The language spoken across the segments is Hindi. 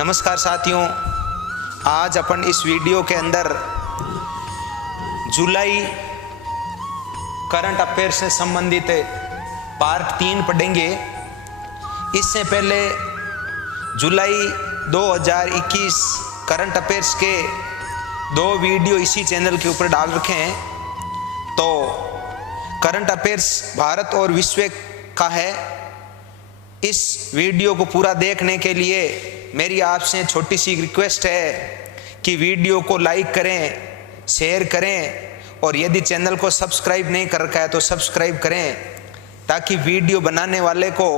नमस्कार साथियों, आज अपन इस वीडियो के अंदर जुलाई करंट अफेयर से संबंधित पार्ट 3 पढ़ेंगे। इससे पहले जुलाई 2021 करंट अफेयर्स के 2 वीडियो इसी चैनल के ऊपर डाल रखे हैं। तो करंट अफेयर्स भारत और विश्व का है। इस वीडियो को पूरा देखने के लिए मेरी आपसे छोटी सी रिक्वेस्ट है कि वीडियो को लाइक करें, शेयर करें और यदि चैनल को सब्सक्राइब नहीं कर रखा है तो सब्सक्राइब करें, ताकि वीडियो बनाने वाले को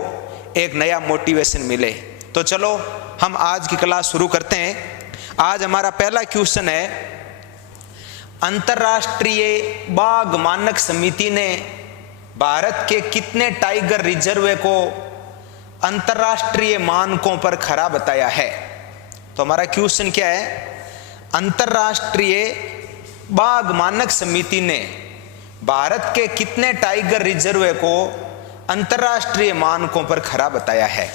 एक नया मोटिवेशन मिले। तो चलो हम आज की क्लास शुरू करते हैं। आज हमारा पहला क्वेश्चन है, अंतर्राष्ट्रीय बाघ मानक समिति ने भारत के कितने टाइगर रिजर्व को अंतर्राष्ट्रीय मानकों पर खरा बताया है? तो हमारा क्वेश्चन क्या है, अंतर्राष्ट्रीय बाघ मानक समिति ने भारत के कितने टाइगर रिजर्व को अंतर्राष्ट्रीय मानकों पर खरा बताया है?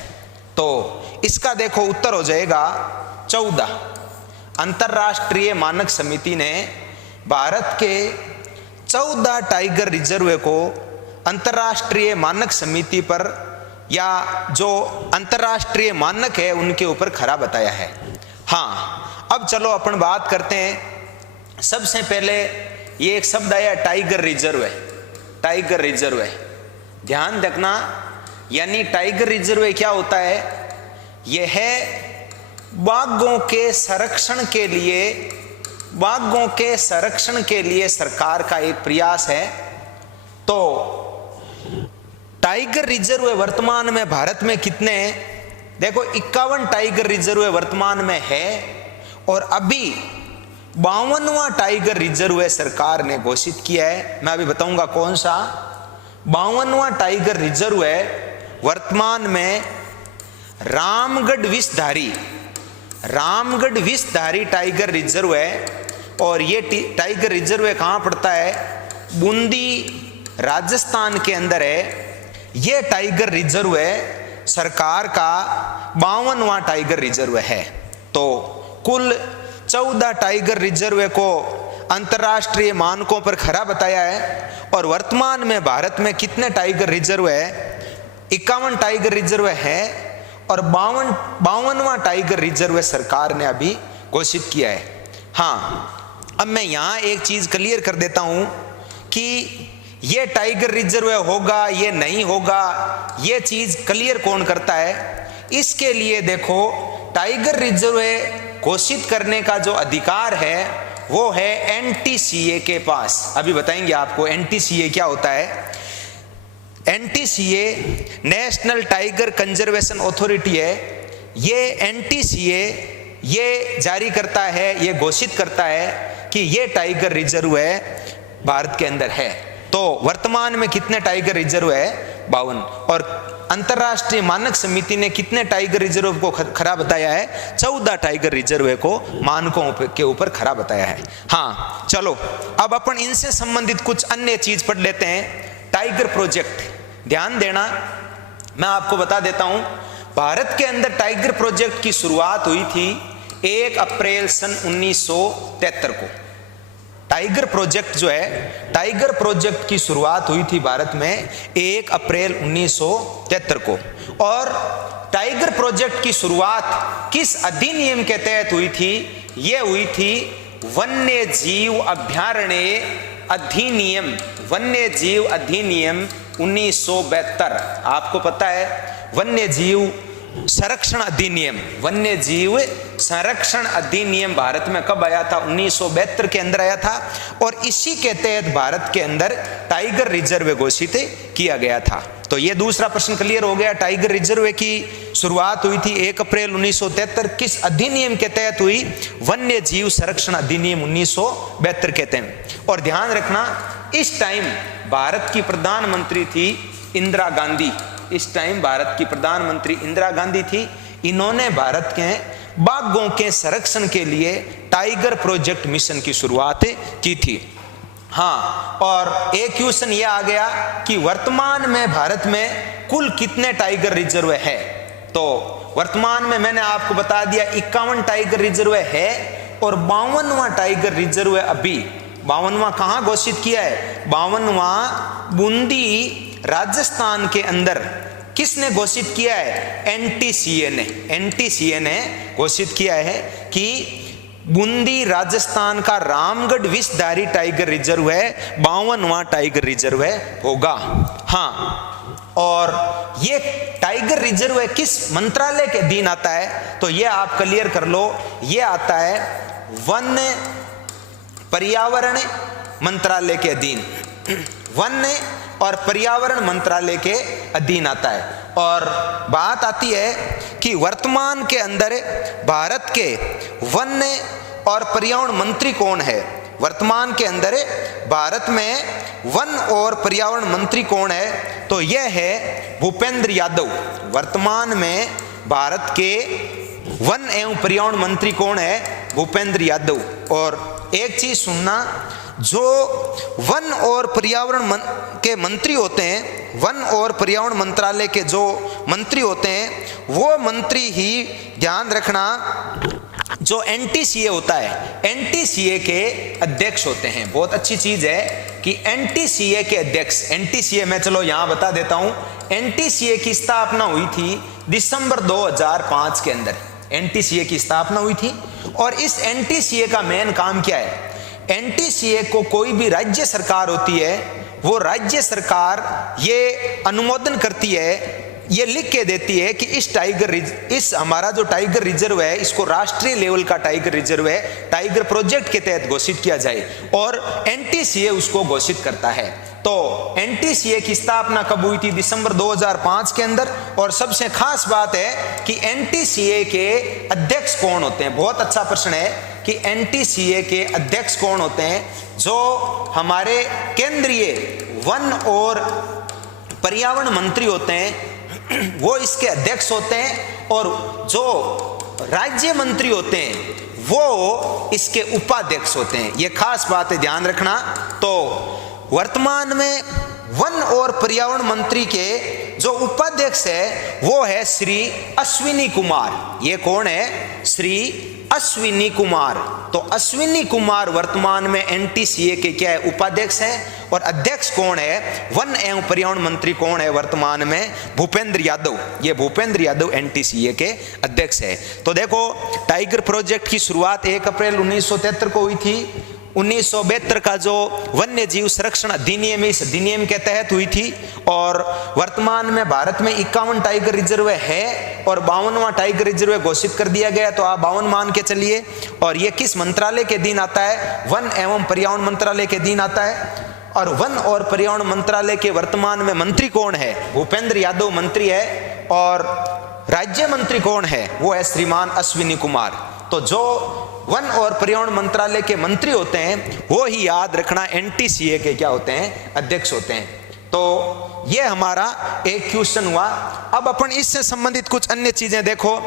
तो इसका देखो उत्तर हो जाएगा 14। अंतर्राष्ट्रीय मानक समिति ने भारत के 14 टाइगर रिजर्व को अंतर्राष्ट्रीय मानक समिति पर या जो अंतर्राष्ट्रीय मानक है उनके ऊपर खरा बताया है। हाँ, अब चलो अपन बात करते हैं। सबसे पहले ये एक शब्द आया टाइगर रिजर्व है। टाइगर रिजर्व है, ध्यान रखना, यानी टाइगर रिजर्व क्या होता है? यह है बाघों के संरक्षण के लिए सरकार का एक प्रयास है। तो टाइगर रिजर्व वर्तमान में भारत में कितने हैं? देखो 51 टाइगर रिजर्व वर्तमान में है और अभी 52वां टाइगर रिजर्व सरकार ने घोषित किया है। मैं अभी बताऊंगा कौन सा। 52वां टाइगर रिजर्व वर्तमान में रामगढ़ विषधारी टाइगर रिजर्व है। और ये टाइगर रिजर्व कहाँ पड़ता है? बूंदी राजस्थान के अंदर है। ये टाइगर रिजर्व सरकार का 52वां टाइगर रिजर्व है। तो कुल 14 टाइगर रिजर्व को अंतर्राष्ट्रीय मानकों पर खरा बताया है। और वर्तमान में भारत में कितने टाइगर रिजर्व है? 51 टाइगर रिजर्व है और 52वां टाइगर रिजर्व सरकार ने अभी घोषित किया है। हाँ, अब मैं यहाँ एक चीज क्लियर कर देता हूं कि ये टाइगर रिजर्व होगा ये नहीं होगा, ये चीज क्लियर कौन करता है? इसके लिए देखो, टाइगर रिजर्व घोषित करने का जो अधिकार है वो है एनटीसीए के पास। अभी बताएंगे आपको एनटीसीए क्या होता है। NTCA national tiger conservation authority है। ये एनटीसीए ये जारी करता है, ये घोषित करता है कि ये टाइगर रिजर्व भारत के अंदर है। तो वर्तमान में कितने टाइगर रिजर्व है? 52। और अंतर्राष्ट्रीय मानक समिति ने कितने टाइगर रिजर्व को खरा बताया है? 14 टाइगर रिजर्व को मानकों के ऊपर खरा बताया है। हाँ, चलो अब अपन इनसे संबंधित कुछ अन्य चीज पढ़ लेते हैं। टाइगर प्रोजेक्ट, ध्यान देना, मैं आपको बता देता हूं। भारत के अंदर टाइगर प्रोजेक्ट की शुरुआत हुई थी 1 अप्रैल सन 1973 को। टाइगर प्रोजेक्ट जो है, टाइगर प्रोजेक्ट की शुरुआत हुई थी भारत में 1 अप्रैल 1973 को। और टाइगर प्रोजेक्ट की शुरुआत किस अधिनियम के तहत हुई थी? यह हुई थी वन्य जीव अभयारण्य अधिनियम, वन्य जीव अधिनियम 1972। आपको पता है वन्य जीव संरक्षण अधिनियम, वन्य जीव संरक्षण अधिनियम भारत में कब आया था? 1972 के अंदर आया था। और इसी के तहत भारत के अंदर टाइगर रिजर्व घोषित किया गया था। तो ये दूसरा प्रश्न क्लियर हो गया। टाइगर रिजर्व की शुरुआत हुई थी 1 अप्रैल 1973, किस अधिनियम के तहत हुई? वन्य जीव संरक्षण अधिनियम 1972 के तहत। और ध्यान रखना, इस टाइम भारत की प्रधानमंत्री थी इंदिरा गांधी। इस टाइम भारत की प्रधानमंत्री इंदिरा गांधी थी। इन्होंने भारत के बाघों के संरक्षण के लिए टाइगर प्रोजेक्ट मिशन की शुरुआत की थी। हाँ, और एक क्वेश्चन ये आ गया कि वर्तमान में भारत में कुल कितने टाइगर रिजर्व है? तो वर्तमान में मैंने आपको बता दिया 51 टाइगर रिजर्व है और 52वां टाइगर रिजर्व अभी 52वां कहां घोषित किया है? 52वां बूंदी राजस्थान के अंदर किसने घोषित किया है? एनटीसीए ने घोषित किया है कि बूंदी राजस्थान का रामगढ़ विषधारी टाइगर रिजर्व है, 52वां टाइगर रिजर्व होगा। हाँ, और ये टाइगर रिजर्व किस मंत्रालय के अधीन आता है? तो ये आप क्लियर कर लो, ये आता है वन पर्यावरण मंत्रालय के अधीन, वन और पर्यावरण मंत्रालय के अधीन आता है। और बात आती है कि वर्तमान के अंदर भारत के वन और पर्यावरण मंत्री कौन है? वर्तमान के अंदर भारत में वन और पर्यावरण मंत्री कौन है? तो यह है भूपेंद्र यादव। वर्तमान में भारत के वन एवं पर्यावरण मंत्री कौन है? भूपेंद्र यादव। और एक चीज सुनना, जो वन और पर्यावरण के मंत्री होते हैं, वन और पर्यावरण मंत्रालय के जो मंत्री होते हैं, वो मंत्री ही ध्यान रखना जो एनटीसीए होता है, एनटीसीए के अध्यक्ष होते हैं। बहुत अच्छी चीज है कि एनटीसीए के अध्यक्ष, एनटीसीए मैं चलो यहां बता देता हूं, एनटीसीए की स्थापना हुई थी दिसंबर 2005 के अंदर, एनटीसीए की स्थापना हुई थी। और इस एनटीसीए का मेन काम क्या है? एनटीसीए को कोई भी राज्य सरकार होती है, वो राज्य सरकार ये अनुमोदन करती है, ये लिख के देती है कि इस हमारा जो टाइगर रिजर्व है, इसको राष्ट्रीय लेवल का टाइगर रिजर्व है, टाइगर प्रोजेक्ट के तहत घोषित किया जाए, और एनटीसीए उसको घोषित करता है। तो एनटीसीए की स्थापना कब हुई थी? दिसंबर 2005 के अंदर। और सबसे खास बात है कि एनटीसीए के अध्यक्ष कौन होते हैं? बहुत अच्छा प्रश्न है कि एनटीसीए के अध्यक्ष कौन होते हैं? जो हमारे केंद्रीय वन और पर्यावरण मंत्री होते हैं, वो इसके अध्यक्ष होते हैं, और जो राज्य मंत्री होते हैं वो इसके उपाध्यक्ष होते हैं। ये खास बात है, ध्यान रखना। तो वर्तमान में वन और पर्यावरण मंत्री के जो उपाध्यक्ष है वो है श्री अश्विनी कुमार। ये कौन है? श्री अश्विनी कुमार। तो अश्विनी कुमार वर्तमान में एनटीसीए के क्या है? उपाध्यक्ष हैं। और अध्यक्ष कौन है? वन एवं पर्यावरण मंत्री कौन है वर्तमान में? भूपेंद्र यादव। ये भूपेंद्र यादव एनटीसीए के अध्यक्ष है। तो देखो, टाइगर प्रोजेक्ट की शुरुआत 1 अप्रैल 1973 को हुई थी। 1972 का जो वन्य जीव संरक्षण अधिनियम, इस अधिनियम के तहत हुई थी। और वर्तमान में भारत में 51 टाइगर रिजर्व है और 52वां टाइगर रिजर्व घोषित कर दिया गया। तो आप 52 मान के चलिए। और ये किस मंत्रालय के अधीन आता है? वन एवं पर्यावरण मंत्रालय के अधीन आता है। और वन और पर्यावरण मंत्रालय के वर्तमान में मंत्री कौन है? भूपेंद्र यादव मंत्री है। और राज्य मंत्री कौन है? वो है श्रीमान अश्विनी कुमार। तो जो वन और पर्यावरण मंत्रालय के मंत्री होते हैं वो ही याद रखना एनटीसीए के क्या होते हैं? अध्यक्ष होते हैं। तो ये हमारा एक क्वेश्चन हुआ। अब अपन इससे संबंधित कुछ अन्य चीजें देखो,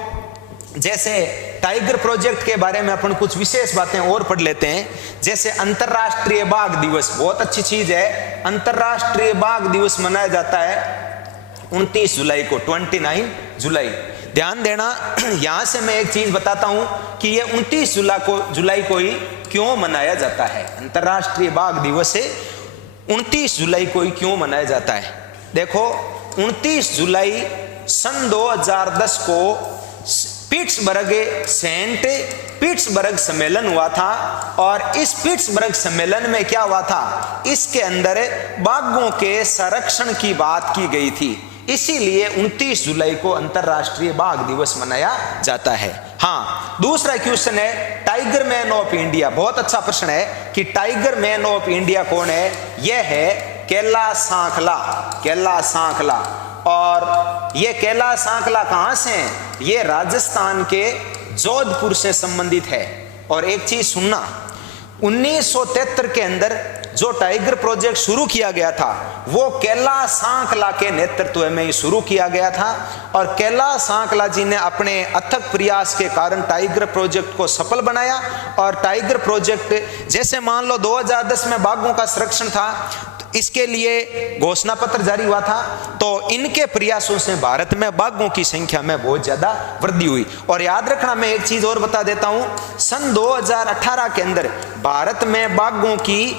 जैसे टाइगर प्रोजेक्ट के बारे में अपन कुछ विशेष बातें और पढ़ लेते हैं। जैसे अंतर्राष्ट्रीय बाघ दिवस, बहुत अच्छी चीज है। अंतर्राष्ट्रीय बाघ दिवस मनाया जाता है 29 जुलाई को, 29 जुलाई। ध्यान देना, यहां से मैं एक चीज बताता हूं कि ये 29 जुलाई को ही क्यों मनाया जाता है। अंतर्राष्ट्रीय बाघ दिवस 29 जुलाई को ही क्यों मनाया जाता है? देखो, 29 जुलाई सन 2010 को सेंट पिट्सबर्ग सम्मेलन हुआ था। और इस पिट्सबर्ग सम्मेलन में क्या हुआ था? इसके अंदर बाघों के संरक्षण की बात की गई थी। इसीलिए 29 जुलाई को अंतर्राष्ट्रीय बाघ दिवस मनाया जाता है। हाँ, दूसरा क्वेश्चन है टाइगर मैन ऑफ इंडिया। बहुत अच्छा प्रश्न है कि टाइगर मैन ऑफ इंडिया कौन है? यह है कैलाश सांखला। कैलाश सांखला। और ये कैलाश सांखला कहां से है? ये राजस्थान के जोधपुर से संबंधित है। और एक चीज सुनना, 1973 के अंदर जो टाइगर प्रोजेक्ट शुरू किया गया था वो कैलाश सांखला के नेतृत्व में ही शुरू किया गया था। और कैलाश सांखला जी ने अपने अथक प्रयास के कारण टाइगर प्रोजेक्ट को सफल बनाया। और टाइगर प्रोजेक्ट, जैसे मान लो 2010 में बाघों का संरक्षण था, इसके लिए घोषणा पत्र जारी हुआ था। तो इनके प्रयासों से भारत में बाघों की संख्या में बहुत ज्यादा वृद्धि हुई। और याद रखना, मैं एक चीज और बता देता हूं, सन 2018 के अंदर भारत में बाघों की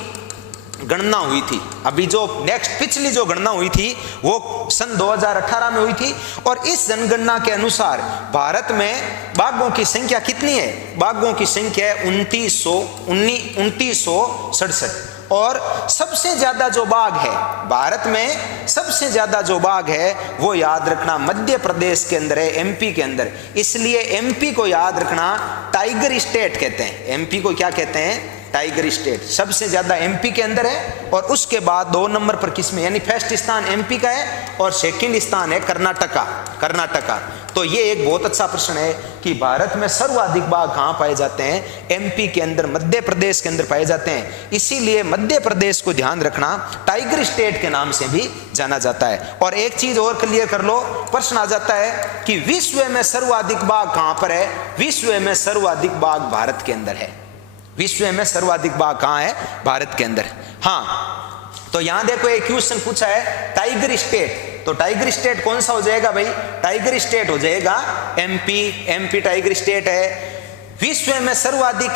गणना हुई थी। अभी जो नेक्स्ट पिछली जो गणना हुई थी वो सन 2018 में हुई थी, और इस जनगणना के अनुसार भारत में बाघों की संख्या कितनी है? बाघों की संख्या है 2967। और सबसे ज्यादा जो बाघ है भारत में, सबसे ज्यादा जो बाघ है वो याद रखना मध्य प्रदेश के अंदर है, एमपी के अंदर। इसलिए एमपी को याद रखना टाइगर स्टेट कहते हैं। एमपी को क्या कहते हैं? Tiger state. सबसे ज्यादा एमपी के अंदर है, और उसके बाद 2 नंबर पर किसमें, यानी फर्स्ट स्थान एमपी का है और सेकंड स्थान है कर्नाटका। तो ये एक बहुत अच्छा प्रश्न है कि भारत में सर्वाधिक बाघ कहां पाए जाते हैं? एमपी के अंदर, मध्य प्रदेश के अंदर पाए जाते हैं। इसीलिए मध्य प्रदेश को ध्यान रखना टाइगर स्टेट के नाम से भी जाना जाता है। और एक चीज और क्लियर कर लो, प्रश्न आ जाता है कि विश्व में सर्वाधिक बाघ कहां पर है? विश्व में सर्वाधिक बाघ भारत के अंदर है। विश्व में सर्वाधिक बाघ कहां है? भारत के अंदर। हाँ, तो यहां देखो एक क्वेश्चन पूछा है टाइगर स्टेट, तो टाइगर स्टेट कौन सा हो जाएगा भाई? टाइगर स्टेट हो जाएगा एमपी टाइगर स्टेट है। विश्व में सर्वाधिक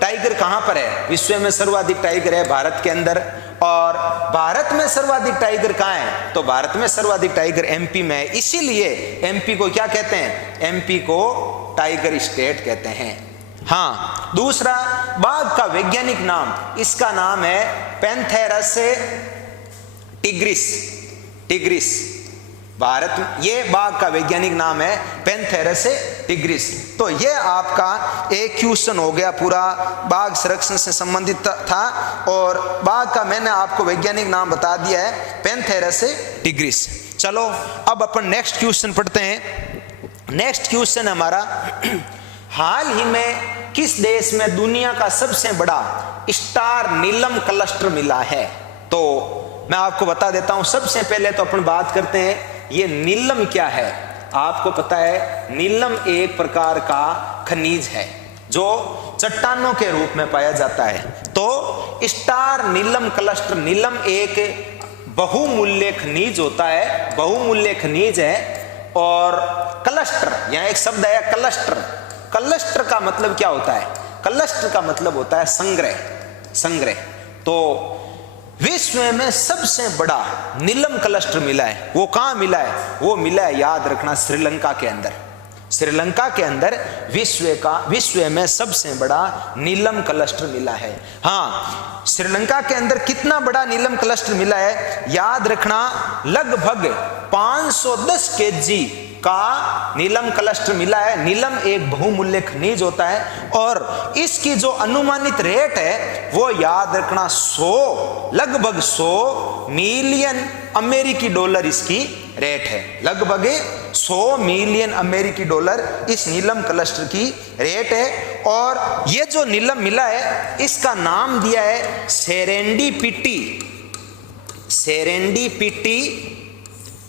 टाइगर कहां पर है? विश्व में सर्वाधिक टाइगर है भारत के अंदर। और भारत में सर्वाधिक टाइगर कहां है? तो भारत में सर्वाधिक टाइगर एमपी में है। इसीलिए एमपी को क्या कहते हैं? एमपी को टाइगर स्टेट कहते हैं। हाँ, दूसरा, बाघ का वैज्ञानिक नाम, इसका नाम है पैंथेरस टिग्रिस। भारत, ये बाघ का वैज्ञानिक नाम है पैंथेरस टिग्रिस। तो ये आपका एक क्वेश्चन हो गया, पूरा बाघ संरक्षण से संबंधित था, और बाघ का मैंने आपको वैज्ञानिक नाम बता दिया है पैंथेरस टिग्रिस। चलो अब अपन नेक्स्ट क्वेश्चन पढ़ते हैं। नेक्स्ट क्वेश्चन हमारा, हाल ही में किस देश में दुनिया का सबसे बड़ा स्टार नीलम क्लस्टर मिला है? तो मैं आपको बता देता हूं। सबसे पहले तो अपन बात करते हैं ये नीलम क्या है। आपको पता है नीलम एक प्रकार का खनिज है जो चट्टानों के रूप में पाया जाता है। तो स्टार नीलम क्लस्टर, नीलम एक बहुमूल्य खनिज होता है, बहुमूल्य खनिज है। और क्लस्टर, यहां एक शब्द है क्लस्टर। क्लस्टर का मतलब क्या होता है? क्लस्टर का मतलब होता है संग्रह। तो विश्व में सबसे बड़ा नीलम क्लस्टर मिला है, वो कहां मिला है? वो मिला है, याद रखना, श्रीलंका के अंदर। श्रीलंका के अंदर विश्व में सबसे बड़ा नीलम क्लस्टर मिला है। हाँ, श्रीलंका के अंदर कितना बड़ा नीलम क्लस्टर मिला है? याद रखना, लगभग 510 केजी का नीलम क्लस्टर मिला है। नीलम एक बहुमूल्य खनिज होता है, और इसकी जो अनुमानित रेट है वो याद रखना लगभग 100 मिलियन अमेरिकी डॉलर इसकी रेट है। लगभग 100 मिलियन अमेरिकी डॉलर इस नीलम क्लस्टर की रेट है। और ये जो नीलम मिला है इसका नाम दिया है सेरेंडीपिटी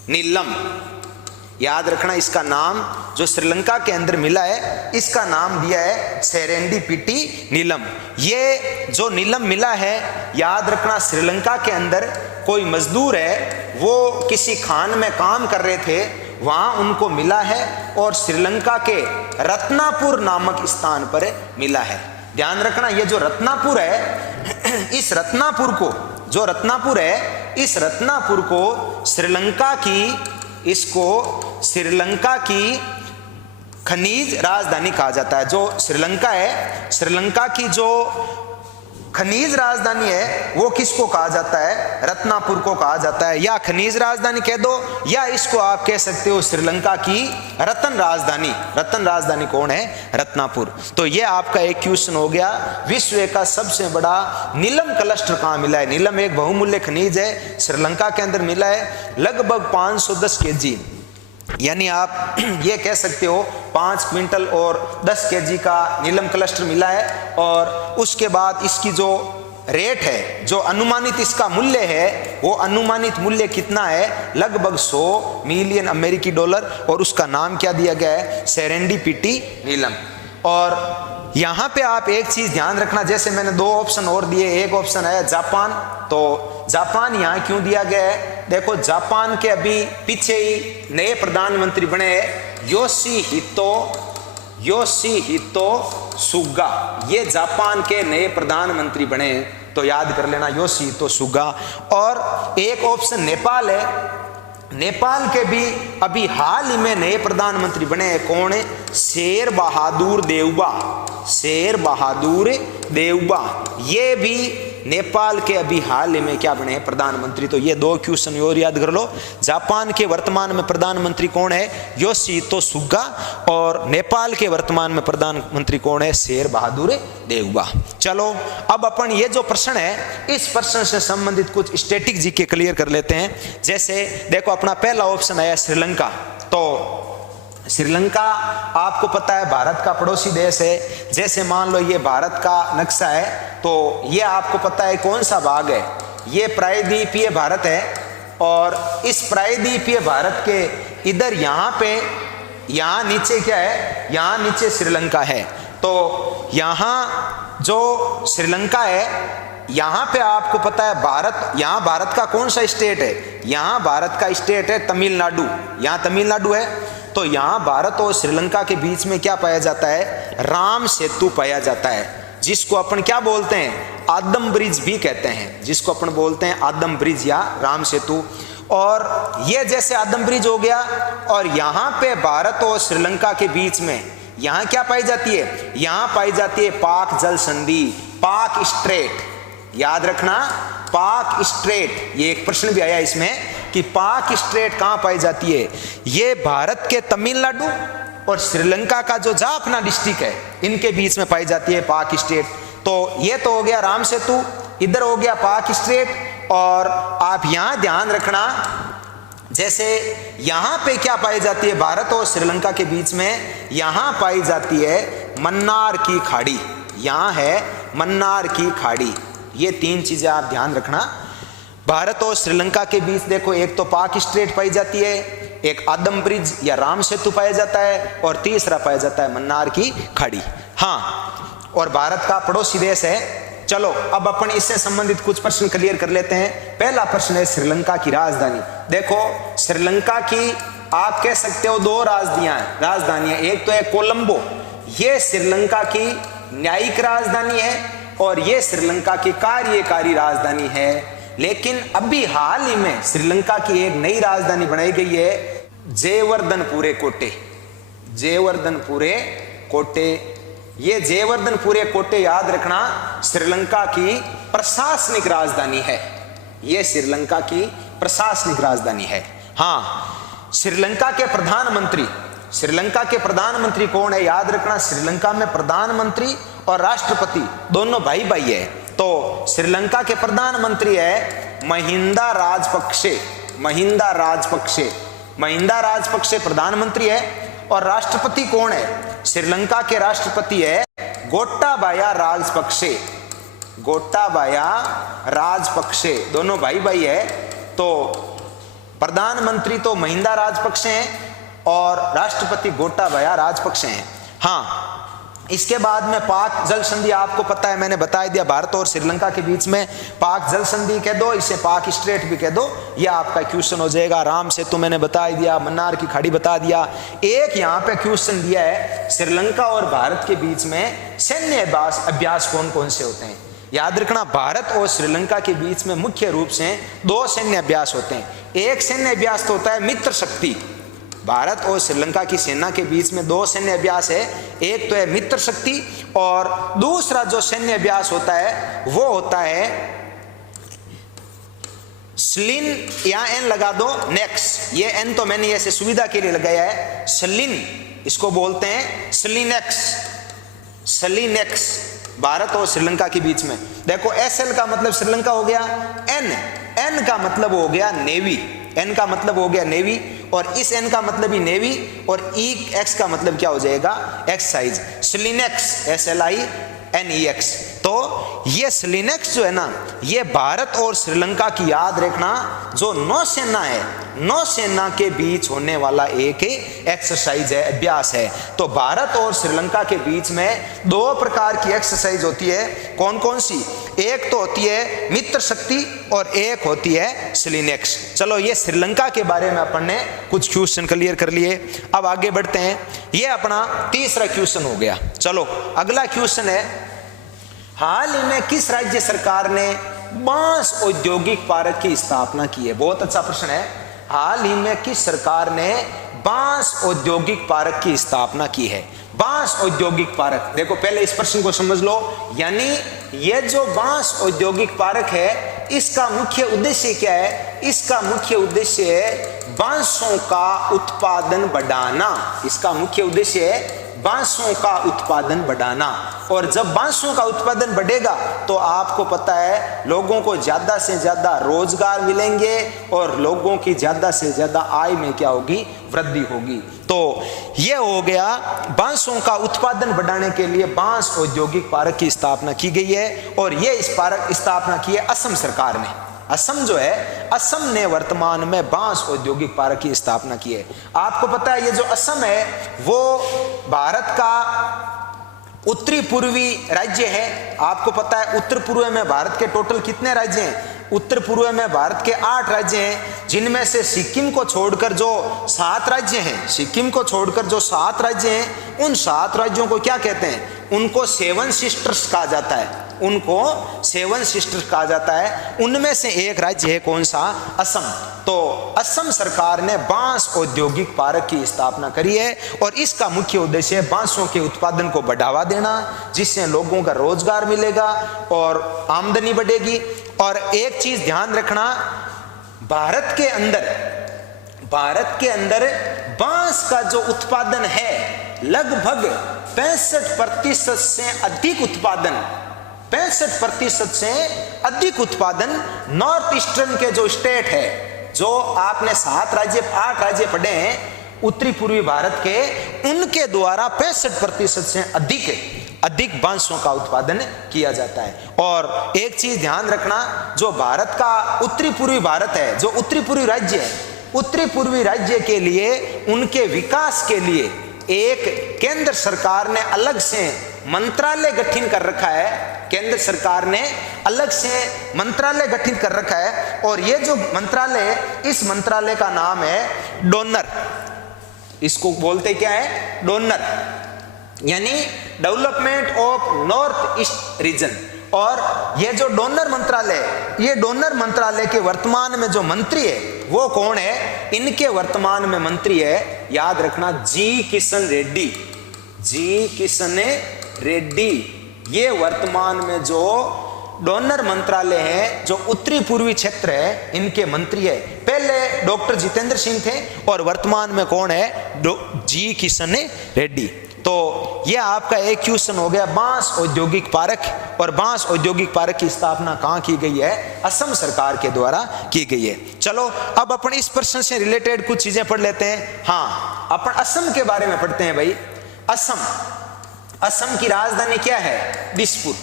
नीलम। याद रखना, इसका नाम जो श्रीलंका के अंदर मिला है इसका नाम दिया है सेरेंडीपिटी नीलम। ये जो नीलम मिला है, याद रखना, श्रीलंका के अंदर कोई मजदूर है, वो किसी खान में काम कर रहे थे, वहां उनको मिला है, और श्रीलंका के रत्नापुर नामक स्थान पर मिला है। ध्यान रखना, ये जो रत्नापुर है, इस रत्नापुर को, जो रत्नापुर है, इस रत्नापुर को श्रीलंका की खनिज राजधानी कहा जाता है। जो श्रीलंका है, श्रीलंका की जो खनिज राजधानी है वो किसको कहा जाता है? रत्नापुर को कहा जाता है। या खनिज राजधानी कह दो, या इसको आप कह सकते हो श्रीलंका की रत्न राजधानी। रत्न राजधानी कौन है? रत्नापुर। तो ये आपका एक क्वेश्चन हो गया, विश्व का सबसे बड़ा नीलम क्लस्टर कहाँ मिला है? नीलम एक बहुमूल्य खनिज है, श्रीलंका के अंदर मिला है, लगभग 510 केजी, यानी आप ये कह सकते हो 5 क्विंटल और 10 केजी का नीलम क्लस्टर मिला है। और उसके बाद इसकी जो रेट है, जो अनुमानित इसका मूल्य है, वो अनुमानित मूल्य कितना है? लगभग 100 मिलियन अमेरिकी डॉलर। और उसका नाम क्या दिया गया है? सेरेंडीपिटी नीलम। और यहाँ पे आप एक चीज ध्यान रखना, जैसे मैंने 2 ऑप्शन और दिए, एक ऑप्शन है जापान, तो जापान यहां क्यों दिया गया है? देखो जापान के अभी पीछे ही नए प्रधानमंत्री बने योशिहितो सुगा, ये जापान के नए प्रधानमंत्री बने, तो याद कर लेना योशिहितो सुगा। और एक ऑप्शन नेपाल है, नेपाल के भी अभी हाल ही में नए प्रधानमंत्री बने हैं, कौन है? शेर बहादुर देउबा, ये भी नेपाल के अभी हाल ही में क्या बने हैं? प्रधानमंत्री। तो ये दो क्वेश्चन और याद कर लो। जापान के वर्तमान में प्रधानमंत्री कौन है? योशिहितो सुगा। और नेपाल के वर्तमान में प्रधानमंत्री कौन है? शेर बहादुर देउबा। चलो अब अपन ये जो प्रश्न है, इस प्रश्न से संबंधित कुछ स्टैटिक जीके क्लियर कर लेते हैं। जैसे देखो अपना पहला ऑप्शन आया श्रीलंका, तो श्रीलंका आपको पता है भारत का पड़ोसी देश है। जैसे मान लो ये भारत का नक्शा है, तो ये आपको पता है कौन सा भाग है? ये प्रायद्वीपीय भारत है, और इस प्रायद्वीपीय भारत के इधर यहाँ नीचे क्या है? यहाँ नीचे श्रीलंका है। तो यहाँ जो श्रीलंका है, यहाँ पे आपको पता है भारत, यहाँ भारत का कौन सा स्टेट है? यहाँ भारत का स्टेट है तमिलनाडु, यहाँ तमिलनाडु है। तो यहाँ भारत और श्रीलंका के बीच में क्या पाया जाता है? राम सेतु पाया जाता है, जिसको अपन क्या बोलते हैं? आदम ब्रिज भी कहते हैं, जिसको अपन बोलते हैं आदम ब्रिज या राम सेतु। और ये जैसे आदम ब्रिज हो गया, और यहाँ पे भारत और श्रीलंका के बीच में यहाँ क्या पाई जाती है? यहाँ पाई जाती है पाक जल संधि, पाक स्ट्रेट। याद रखना पाक स्ट्रेट, ये एक प्रश्न भी आया इसमें कि पाक स्ट्रेट कहाँ पाई जाती है? ये भारत के तमिलनाडु और श्रीलंका का जो जाफना डिस्ट्रिक्ट है, इनके बीच में पाई जाती है पाक स्ट्रेट। तो ये तो हो गया राम सेतु, इधर हो गया पाक स्ट्रेट। और आप यहाँ ध्यान रखना, जैसे यहाँ पे क्या पाई जाती है भारत और श्रीलंका के बीच में? यहाँ पाई जाती है मन्नार की खाड़ी, यहाँ है मन्नार की खाड़ी। ये तीन चीजें आप ध्यान रखना। भारत और श्रीलंका के बीच देखो, एक तो पाक स्ट्रेट पाई जाती है, एक आदम ब्रिज या राम सेतु पाया जाता है, और तीसरा पाया जाता है मन्नार की खाड़ी। हाँ, और भारत का पड़ोसी देश है। चलो अब अपन इससे संबंधित कुछ प्रश्न क्लियर कर लेते हैं। पहला प्रश्न है श्रीलंका की राजधानी। देखो श्रीलंका की आप कह सकते हो दो राजधानियां, एक तो है कोलंबो, ये श्रीलंका की न्यायिक राजधानी है, और ये श्रीलंका की कार्यकारी राजधानी है। लेकिन अभी हाल ही में श्रीलंका की एक नई राजधानी बनाई गई है, जयवर्धनपुरे कोटे। ये जयवर्धनपुरे कोटे याद रखना श्रीलंका की प्रशासनिक राजधानी है, ये श्रीलंका की प्रशासनिक राजधानी है। हाँ, श्रीलंका के प्रधानमंत्री कौन है? याद रखना श्रीलंका में प्रधानमंत्री और राष्ट्रपति दोनों भाई भाई है। तो श्रीलंका के प्रधानमंत्री है महिंदा राजपक्षे प्रधानमंत्री है। और राष्ट्रपति कौन है? श्रीलंका के राष्ट्रपति है गोटाबाया राजपक्षे, दोनों भाई भाई है। तो प्रधानमंत्री तो महिंदा राजपक्षे हैं और राष्ट्रपति गोटाबाया राजपक्षे हैं। हाँ, इसके बाद में पाक जल संधि आपको पता है, मैंने बता दिया भारत और श्रीलंका के बीच में पाक जल संधि कह दो, इसे पाक स्ट्रेट भी कह दो, यह आपका क्वेश्चन हो जाएगा। राम सेतु मैंने बता दिया, मन्नार की खाड़ी बता दिया। एक यहाँ पे क्वेश्चन दिया है श्रीलंका और भारत के बीच में सैन्य अभ्यास कौन कौन से होते हैं? याद रखना भारत और श्रीलंका के बीच में मुख्य रूप से दो सैन्य अभ्यास होते हैं। एक सैन्य अभ्यास तो होता है मित्र शक्ति, भारत और श्रीलंका की सेना के बीच में दो सैन्य अभ्यास है, एक तो है मित्र शक्ति और दूसरा जो सैन्य अभ्यास होता है वो होता है स्लिन, या एन लगा दो, नेक्स, ये एन तो मैंने ऐसे सुविधा के लिए लगाया है, स्लिन इसको बोलते हैं, स्लिनेक्स भारत और श्रीलंका के बीच में। देखो एसएल का मतलब श्रीलंका हो गया, एन का मतलब हो गया नेवी, एन का मतलब हो गया नेवी, और इस एन का मतलब ही नेवी, और ई एक्स का मतलब क्या हो जाएगा? Exercise, SLINEX, SLINEX। तो ये स्लिनेक्स जो है ना, ये भारत और श्रीलंका की याद रखना, जो नौसेना है, नौसेना के बीच होने वाला एक एक्सरसाइज है, अभ्यास है। तो भारत और श्रीलंका के बीच में दो प्रकार की एक्सरसाइज होती है। कौन कौन सी? एक तो होती है मित्र शक्ति और एक होती है स्लिनेक्स। चलो ये श्रीलंका के बारे में अपन ने कुछ क्वेश्चन क्लियर कर लिए। अब आगे बढ़ते हैं, ये अपना तीसरा क्वेश्चन हो गया। चलो अगला क्वेश्चन है, हाल ही में किस राज्य सरकार ने बांस औद्योगिक पार्क की स्थापना की है? बहुत अच्छा प्रश्न है। हाल ही में किस सरकार ने बांस औद्योगिक पार्क की स्थापना की है? बांस औद्योगिक पार्क, देखो पहले इस प्रश्न को समझ लो। यानी ये जो बांस औद्योगिक पार्क है, इसका मुख्य उद्देश्य क्या है? इसका मुख्य उद्देश्य है बांसों का उत्पादन बढ़ाना। इसका मुख्य उद्देश्य है बांसों का उत्पादन बढ़ाना। और जब बांसों का उत्पादन बढ़ेगा तो आपको पता है लोगों को ज्यादा से ज्यादा रोजगार मिलेंगे और लोगों की ज्यादा से ज्यादा आय में क्या होगी? वृद्धि होगी। तो यह हो गया, बांसों का उत्पादन बढ़ाने के लिए बांस औद्योगिक पार्क की स्थापना की गई है। और यह इस पार्क की स्थापना की है असम सरकार ने। असम जो है, असम ने वर्तमान में बांस औद्योगिक पार्क की स्थापना की है। आपको पता है ये जो असम है वो भारत का उत्तरी पूर्वी राज्य है। आपको पता है उत्तर पूर्व में भारत के टोटल कितने राज्य हैं? उत्तर पूर्व में भारत के 8 राज्य हैं, जिनमें से सिक्किम को छोड़कर जो 7 राज्य हैं, सिक्किम को छोड़कर जो 7 राज्य हैं, उन 7 राज्यों को क्या कहते हैं? उनको 7 सिस्टर्स कहा जाता है। उनको 7 सिस्टर्स कहा जाता है। उनमें से एक राज्य है कौन सा? असम। तो असम सरकार ने बांस औद्योगिक पार्क की स्थापना करी है और इसका मुख्य उद्देश्य है बांसों के उत्पादन को बढ़ावा देना, जिससे लोगों का रोजगार मिलेगा और आमदनी बढ़ेगी। और एक चीज ध्यान रखना, भारत के अंदर बांस का जो उत्पादन है लगभग 65% से अधिक उत्पादन, 65% से अधिक उत्पादन नॉर्थ ईस्टर्न के जो स्टेट है, जो आपने 8 राज्य पढ़े हैं उत्तरी पूर्वी भारत के, उनके द्वारा 65% से अधिक बांसों का उत्पादन किया जाता है। और एक चीज ध्यान रखना, जो भारत का उत्तरी पूर्वी भारत है, जो उत्तरी पूर्वी राज्य है, उत्तरी पूर्वी राज्य के लिए, उनके विकास के लिए एक केंद्र सरकार ने अलग से मंत्रालय गठित कर रखा है। केंद्र सरकार ने अलग से मंत्रालय गठित कर रखा है। और ये जो मंत्रालय है, इस मंत्रालय का नाम है डोनर। इसको बोलते क्या है? डोनर, यानी development of north east region. और ये जो डोनर मंत्रालय, ये डोनर मंत्रालय के वर्तमान में जो मंत्री है वो कौन है? इनके वर्तमान में मंत्री है, याद रखना, जी किशन रेड्डी। जी किशन रेड्डी ये वर्तमान में जो डोनर मंत्रालय है, जो उत्तरी पूर्वी क्षेत्र है, इनके मंत्री है। पहले डॉक्टर जितेंद्र सिंह थे और वर्तमान में कौन है? जी किशन रेड्डी। तो यह आपका एक क्वेश्चन हो गया बांस औद्योगिक पार्क। और बांस औद्योगिक पार्क की स्थापना कहां की गई है? असम सरकार के द्वारा की गई है। चलो अब अपन इस प्रश्न से रिलेटेड कुछ चीजें पढ़ लेते हैं। हाँ, अपन असम के बारे में पढ़ते हैं भाई। असम की राजधानी क्या है? दिसपुर।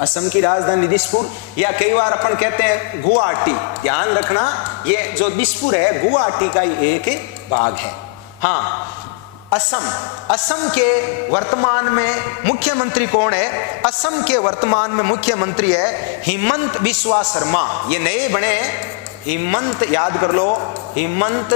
असम की राजधानी दिसपुर, या कई बार अपन कहते हैं गुवाहाटी। ध्यान रखना, ये जो दिसपुर है गुवाहाटी का ही एक भाग है। हाँ, असम के वर्तमान में मुख्यमंत्री कौन है? असम के वर्तमान में मुख्यमंत्री है हिमंत बिस्वा शर्मा। ये नए बने हिमंत, याद कर लो, हिमंत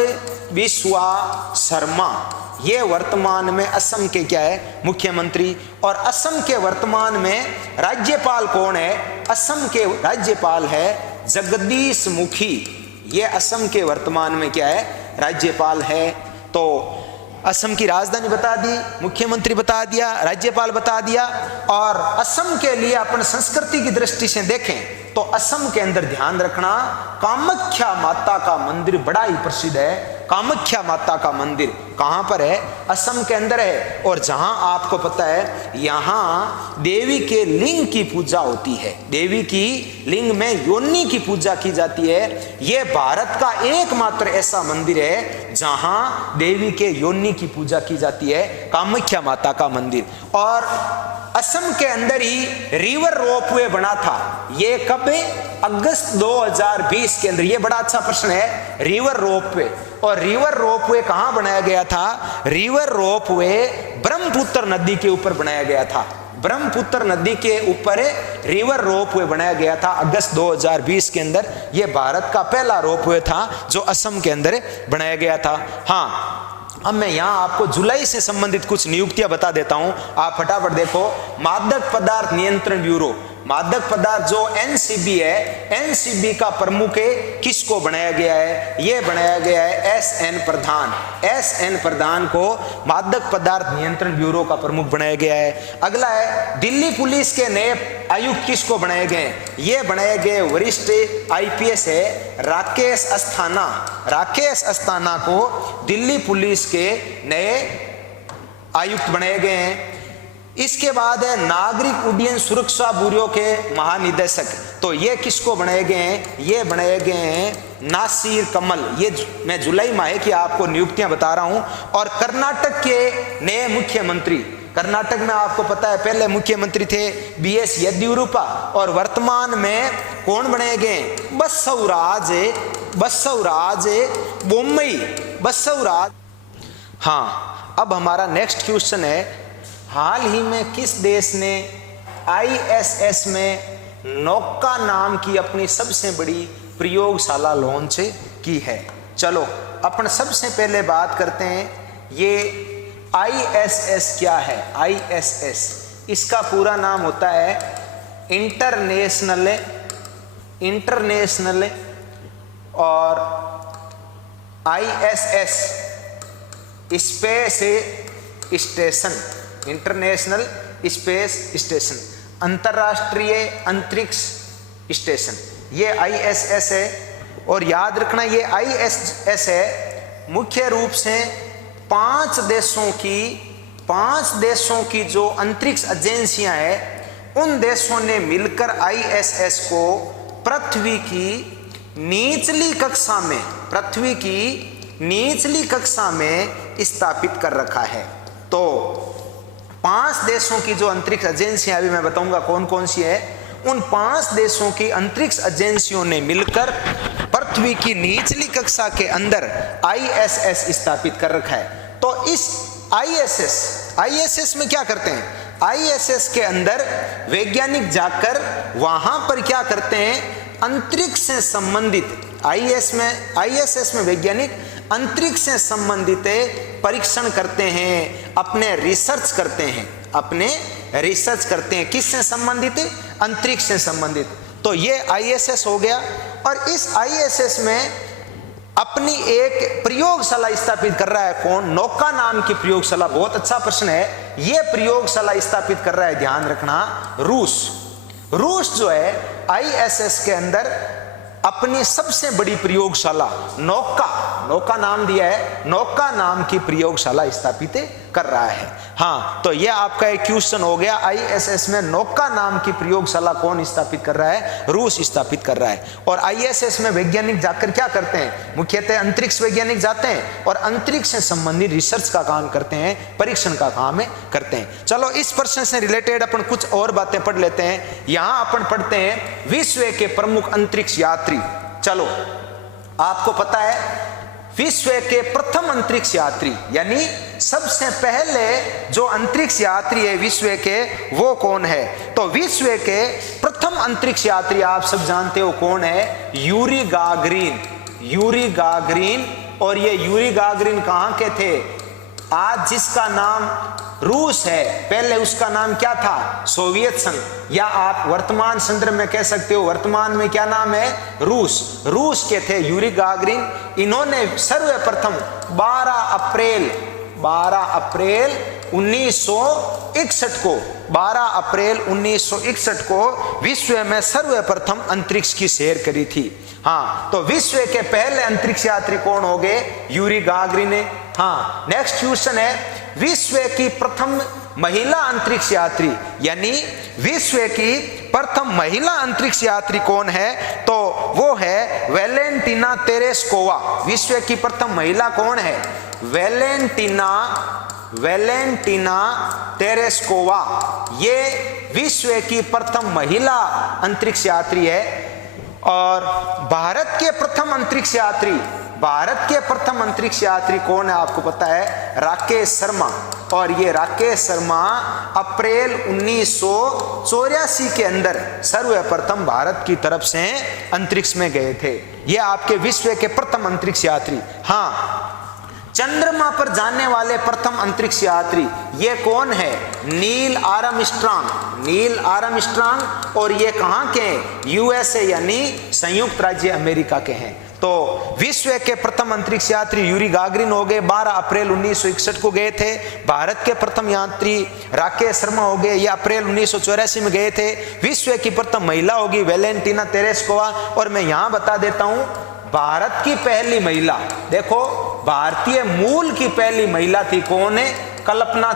बिस्वा शर्मा। ये वर्तमान में असम के क्या है? मुख्यमंत्री। और असम के वर्तमान में राज्यपाल कौन है? असम के राज्यपाल है जगदीश मुखी। ये असम के वर्तमान में क्या है? राज्यपाल है। तो असम की राजधानी बता दी, मुख्यमंत्री बता दिया, राज्यपाल बता दिया। और असम के लिए अपन संस्कृति की दृष्टि से देखें तो असम के अंदर ध्यान रखना, कामाख्या माता का मंदिर बड़ा ही प्रसिद्ध है। कामाख्या माता का मंदिर कहां पर है? असम के अंदर है। और जहां आपको पता है यहां देवी के लिंग की पूजा होती है, देवी की लिंग में योनि की पूजा की जाती है। यह भारत का एकमात्र ऐसा मंदिर है जहां देवी के योनि की पूजा की जाती है, कामाख्या माता का मंदिर। और असम के अंदर ही रिवर रोपवे बना था। ये कब? अगस्त 2020 के अंदर। ये बड़ा अच्छा प्रश्न है, रिवर रोपवे। और रिवर रोपवे कहां बनाया गया था? रिवर रोपवे ब्रह्मपुत्र नदी के ऊपर बनाया गया था। ब्रह्मपुत्र नदी के ऊपर रिवर रोपवे बनाया गया था अगस्त 2020 के अंदर। यह भारत का पहला रोपवे था जो असम के अंदर बनाया गया था। हाँ, अब मैं यहां आपको जुलाई से संबंधित कुछ नियुक्तियां बता देता हूं, आप फटाफट देखो। मादक पदार्थ नियंत्रण ब्यूरो, मादक पदार्थ जो एनसीबी है, एनसीबी का प्रमुख किसको बनाया गया है? ये बनाया गया है एसएन प्रधान। एसएन प्रधान को मादक पदार्थ नियंत्रण ब्यूरो का प्रमुख बनाया गया है। अगला है दिल्ली पुलिस के नए आयुक्त किसको बनाए गए? ये बनाए गए वरिष्ठ आईपीएस है राकेश अस्थाना। राकेश अस्थाना को दिल्ली पुलिस के नए आयुक्त बनाए गए हैं। इसके बाद है नागरिक उड्डयन सुरक्षा ब्यूरो के महानिदेशक। तो ये किसको बनाए गए हैं? ये बनाए गए हैं नासिर कमल। ये मैं जुलाई माह की आपको नियुक्तियां बता रहा हूं। और कर्नाटक के नए मुख्यमंत्री, कर्नाटक में आपको पता है पहले मुख्यमंत्री थे बीएस येदियुरप्पा, और वर्तमान में कौन बनाए गए? बसवराज बोम्मई, बसवराज। हाँ, अब हमारा नेक्स्ट क्वेश्चन है, हाल ही में किस देश ने आईएसएस में नौका नाम की अपनी सबसे बड़ी प्रयोगशाला लॉन्च की है? चलो अपन सबसे पहले बात करते हैं, ये आईएसएस क्या है? आईएसएस इसका पूरा नाम होता है इंटरनेशनल और ISS space station, international space station, अंतरराष्ट्रीय अंतरिक्ष स्टेशन, ये आईएसएस है। और याद रखना ये आईएसएस है मुख्य रूप से 5 देशों की जो अंतरिक्ष एजेंसियां हैं, उन देशों ने मिलकर आईएसएस को पृथ्वी की निचली कक्षा में स्थापित कर रखा है। तो 5 देशों की जो अंतरिक्ष एजेंसियां, अभी मैं बताऊंगा कौन कौन सी है, उन 5 देशों की अंतरिक्ष एजेंसियों ने मिलकर पृथ्वी की निचली कक्षा के अंदर आईएसएस स्थापित कर रखा है। तो इस आईएसएस में क्या करते हैं? आईएसएस के अंदर वैज्ञानिक जाकर वहां पर क्या करते हैं? अंतरिक्ष से संबंधित आईएसएस में वैज्ञानिक अंतरिक्ष से संबंधित परीक्षण करते हैं, अपने रिसर्च करते हैं। किससे संबंधित? अंतरिक्ष से संबंधित। तो ये आईएसएस हो गया। और इस आईएसएस में अपनी एक प्रयोगशाला स्थापित कर रहा है कौन? नौका नाम की प्रयोगशाला। बहुत अच्छा प्रश्न है। ये प्रयोगशाला स्थापित कर रहा है, ध्यान रखना, रूस जो है आईएसएस के अंदर अपनी सबसे बड़ी प्रयोगशाला नौका नाम दिया है, नौका नाम की प्रयोगशाला स्थापित कर रहा है। हाँ, तो यह आपका एक क्वेश्चन हो गया, आईएसएस में नौका नाम की प्रयोगशाला कौन स्थापित कर रहा है? रूस स्थापित कर रहा है। और आईएसएस में वैज्ञानिक जाकर क्या करते हैं? मुख्यतः अंतरिक्ष वैज्ञानिक जाते हैं और अंतरिक्ष से संबंधित रिसर्च का काम करते हैं, परीक्षण का काम करते हैं। चलो इस प्रश्न से रिलेटेड अपन कुछ और बातें पढ़ लेते हैं। यहां अपन पढ़ते हैं विश्व के प्रमुख अंतरिक्ष यात्री। चलो आपको पता है विश्व के प्रथम अंतरिक्ष यात्री, यानी सबसे पहले जो अंतरिक्ष यात्री है विश्व के, वो कौन है? तो विश्व के प्रथम अंतरिक्ष यात्री आप सब जानते हो कौन है? Yuri Gagarin. और ये यूरी गागरिन कहां के थे? आज जिसका नाम रूस है, पहले उसका नाम क्या था? सोवियत संघ, या आप वर्तमान संदर्भ में कह सकते हो वर्तमान में क्या नाम है? रूस के थे यूरी गागरिन। इन्होंने सर्वप्रथम 12 अप्रैल 1961 को 12 अप्रैल 1961 को विश्व में सर्वप्रथम अंतरिक्ष की सैर करी थी। हाँ, तो विश्व के पहले अंतरिक्ष यात्री कौन हो गए? यूरी गागरिन ने। हाँ, नेक्स्ट क्वेश्चन है, विश्व की प्रथम महिला अंतरिक्ष यात्री, यानी विश्व की प्रथम महिला अंतरिक्ष यात्री कौन है? तो वो है वेलेंटिना तेरेस्कोवा। विश्व की प्रथम महिला कौन है? Valentina Tereshkova. ये विश्व की प्रथम महिला अंतरिक्ष यात्री है। और भारत के प्रथम अंतरिक्ष यात्री कौन है? आपको पता है, राकेश शर्मा। और ये राकेश शर्मा अप्रैल 1984 के अंदर सर्वप्रथम भारत की तरफ से अंतरिक्ष में गए थे। ये आपके विश्व के प्रथम अंतरिक्ष यात्री। हाँ, चंद्रमा पर जाने वाले प्रथम अंतरिक्ष यात्री ये कौन है? Neil Armstrong. और ये कहां के हैं? यूएसए यानी संयुक्त राज्य अमेरिका के हैं। तो विश्व के प्रथम अंतरिक्ष यात्री यूरी गागरिन हो गए, 12 अप्रैल 1961 को गए थे। भारत के प्रथम यात्री राकेश शर्मा हो गए, ये अप्रैल 1984 में गए थे। विश्व की प्रथम महिला होगी वेलेंटिना तेरेस्कोवा। और मैं यहां बता देता हूं, भारत की पहली महिला, देखो भारतीय मूल की पहली महिला थी, कौन है? कल्पना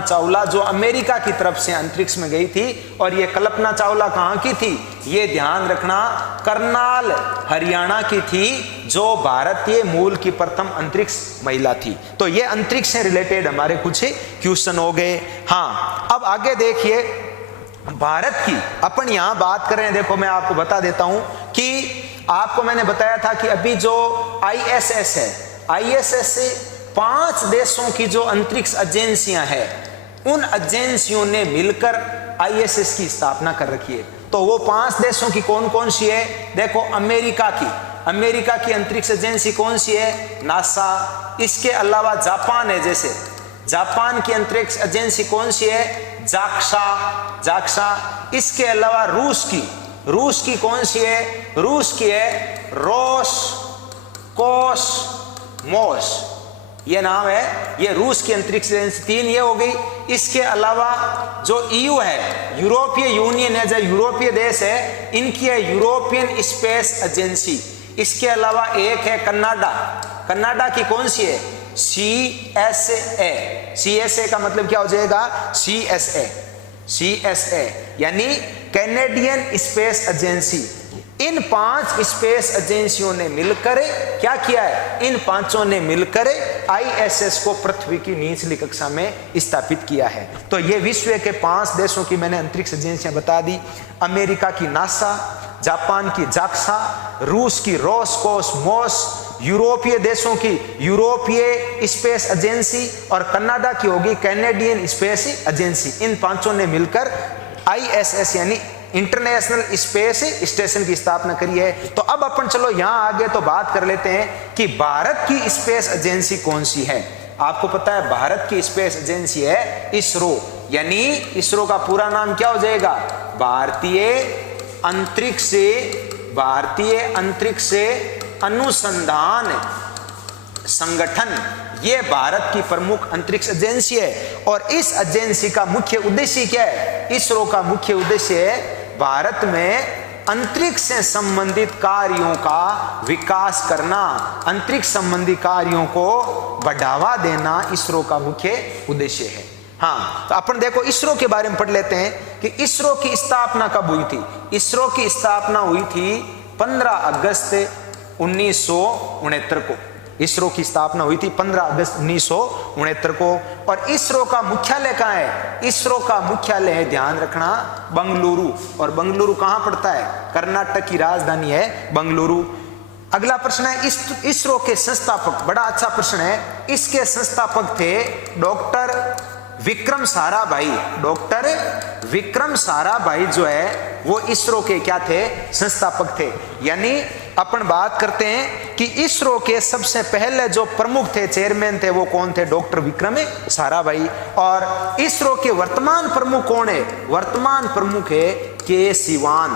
चावला, जो अमेरिका की तरफ से अंतरिक्ष में गई थी। और ये कल्पना चावला कहां की थी? ये ध्यान रखना, करनाल हरियाणा की थी, जो भारतीय मूल की प्रथम अंतरिक्ष महिला थी। तो ये अंतरिक्ष से रिलेटेड हमारे कुछ क्वेश्चन हो गए। हाँ, अब आगे देखिए, भारत की अपन यहां बात कर रहे हैं। देखो मैं आपको बता देता हूं कि आपको मैंने बताया था कि अभी जो ISS है, ISS से 5 देशों की जो अंतरिक्ष एजेंसियां हैं, उन एजेंसियों ने मिलकर ISS की स्थापना कर रखी है। तो वो 5 देशों की कौन कौन सी है? देखो, अमेरिका की अंतरिक्ष एजेंसी कौन सी है? नासा। इसके अलावा जापान है, जैसे जापान की अंतरिक्ष एजेंसी कौन सी है? जाक्सा। इसके अलावा रूस की कौन सी है? रूस की है रोसकोसमोस, ये नाम है। ये रूस की अंतरिक्ष एजेंसी 3 ये हो गई। इसके अलावा जो EU है, यूरोपीय यूनियन है, जो यूरोपीय देश है, इनकी है यूरोपियन स्पेस एजेंसी। इसके अलावा एक है कनाडा की कौन सी है? CSA का मतलब क्या हो जाएगा? CSA यानी कैनेडियन स्पेस एजेंसी। इन 5 स्पेस एजेंसियों ने मिलकर क्या किया है? इन 5 ने मिलकर ISS को पृथ्वी की निचली कक्षा में स्थापित किया है। तो ये विश्व के 5 देशों की मैंने अंतरिक्ष एजेंसियां बता दी। अमेरिका की नासा, जापान की जाक्सा, रूस की रोसकोसमोस, यूरोपीय देशों की यूरोपीय स्पेस एजेंसी, और कनाडा की होगी कैनेडियन स्पेस एजेंसी। इन 5 ने मिलकर ISS यानी इंटरनेशनल स्पेस स्टेशन की स्थापना करी है। तो अब अपन चलो यहां आगे तो बात कर लेते हैं कि भारत की स्पेस एजेंसी कौन सी है। आपको पता है भारत की स्पेस एजेंसी है इसरो, यानी इसरो का पूरा नाम क्या हो जाएगा? भारतीय अंतरिक्ष अनुसंधान संगठन। ये भारत की प्रमुख अंतरिक्ष एजेंसी है। और इस एजेंसी का मुख्य उद्देश्य क्या है? इसरो का मुख्य उद्देश्य है भारत में अंतरिक्ष से संबंधित कार्यों का विकास करना, अंतरिक्ष संबंधी कार्यों को बढ़ावा देना इसरो का मुख्य उद्देश्य है। हाँ, तो अपन देखो इसरो के बारे में पढ़ लेते हैं कि इसरो की स्थापना कब हुई थी। इसरो की स्थापना हुई थी 15 अगस्त 1969 को। इसरो की स्थापना हुई थी 15 अगस्त 1969 को। और इसरो का मुख्यालय कहाँ है? इसरो का मुख्यालय है, ध्यान रखना, बंगलुरु। और बंगलुरु कहाँ पड़ता है? कर्नाटक की राजधानी है बंगलुरु। अगला प्रश्न है इसरो के संस्थापक। बड़ा अच्छा प्रश्न है। इसके संस्थापक थे डॉक्टर विक्रम साराभाई। डॉक्टर विक्रम साराभाई जो है वो इसरो के क्या थे? संस्थापक थे। यानी अपन बात करते हैं कि इसरो के सबसे पहले जो प्रमुख थे, चेयरमैन थे, वो कौन थे? डॉक्टर विक्रम साराभाई। और इसरो के वर्तमान प्रमुख कौन है? वर्तमान प्रमुख है के सिवान।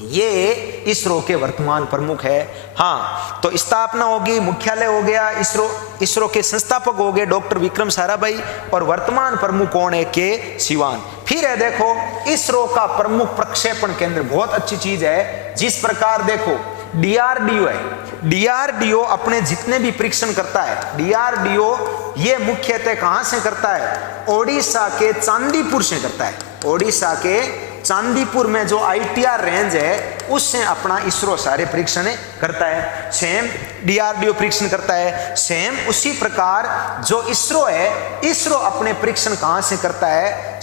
ये इसरो के वर्तमान प्रमुख है। हाँ, तो स्थापना होगी, मुख्यालय हो गया इसरो के संस्थापक हो गए डॉक्टर विक्रम साराभाई, और वर्तमान प्रमुख कौन है? के सिवान। फिर है देखो इसरो का प्रमुख प्रक्षेपण केंद्र, बहुत अच्छी चीज है। जिस प्रकार देखो डीआरडीओ है, डीआरडीओ अपने जितने भी परीक्षण करता है, डीआरडीओ ये मुख्यतः कहां से करता है? ओडिशा के चांदीपुर से करता है। ओडिशा के चांदीपुर में जो आईटीआर रेंज है उससे अपना इसरो सारे परीक्षण करता है। सेम डीआरडीओ परीक्षण करता है, सेम उसी प्रकार जो इसरो है, इसरो अपने परीक्षण कहां से करता है?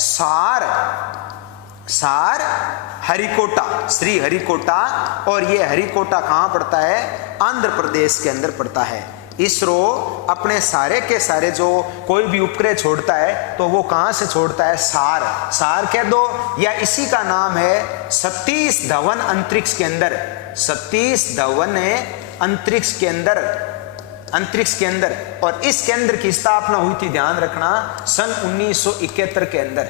सार हरिकोटा, श्री हरिकोटा, और ये हरिकोटा कहां पड़ता है? आंध्र प्रदेश के अंदर पड़ता है। इसरो अपने सारे के सारे जो कोई भी उपग्रह छोड़ता है तो वो कहां से छोड़ता है? सार कह दो, या इसी का नाम है सतीश धवन अंतरिक्ष केंद्र। सतीश धवन अंतरिक्ष केंद्र, और इस केंद्र की स्थापना हुई थी, ध्यान रखना, सन 1971 के अंदर।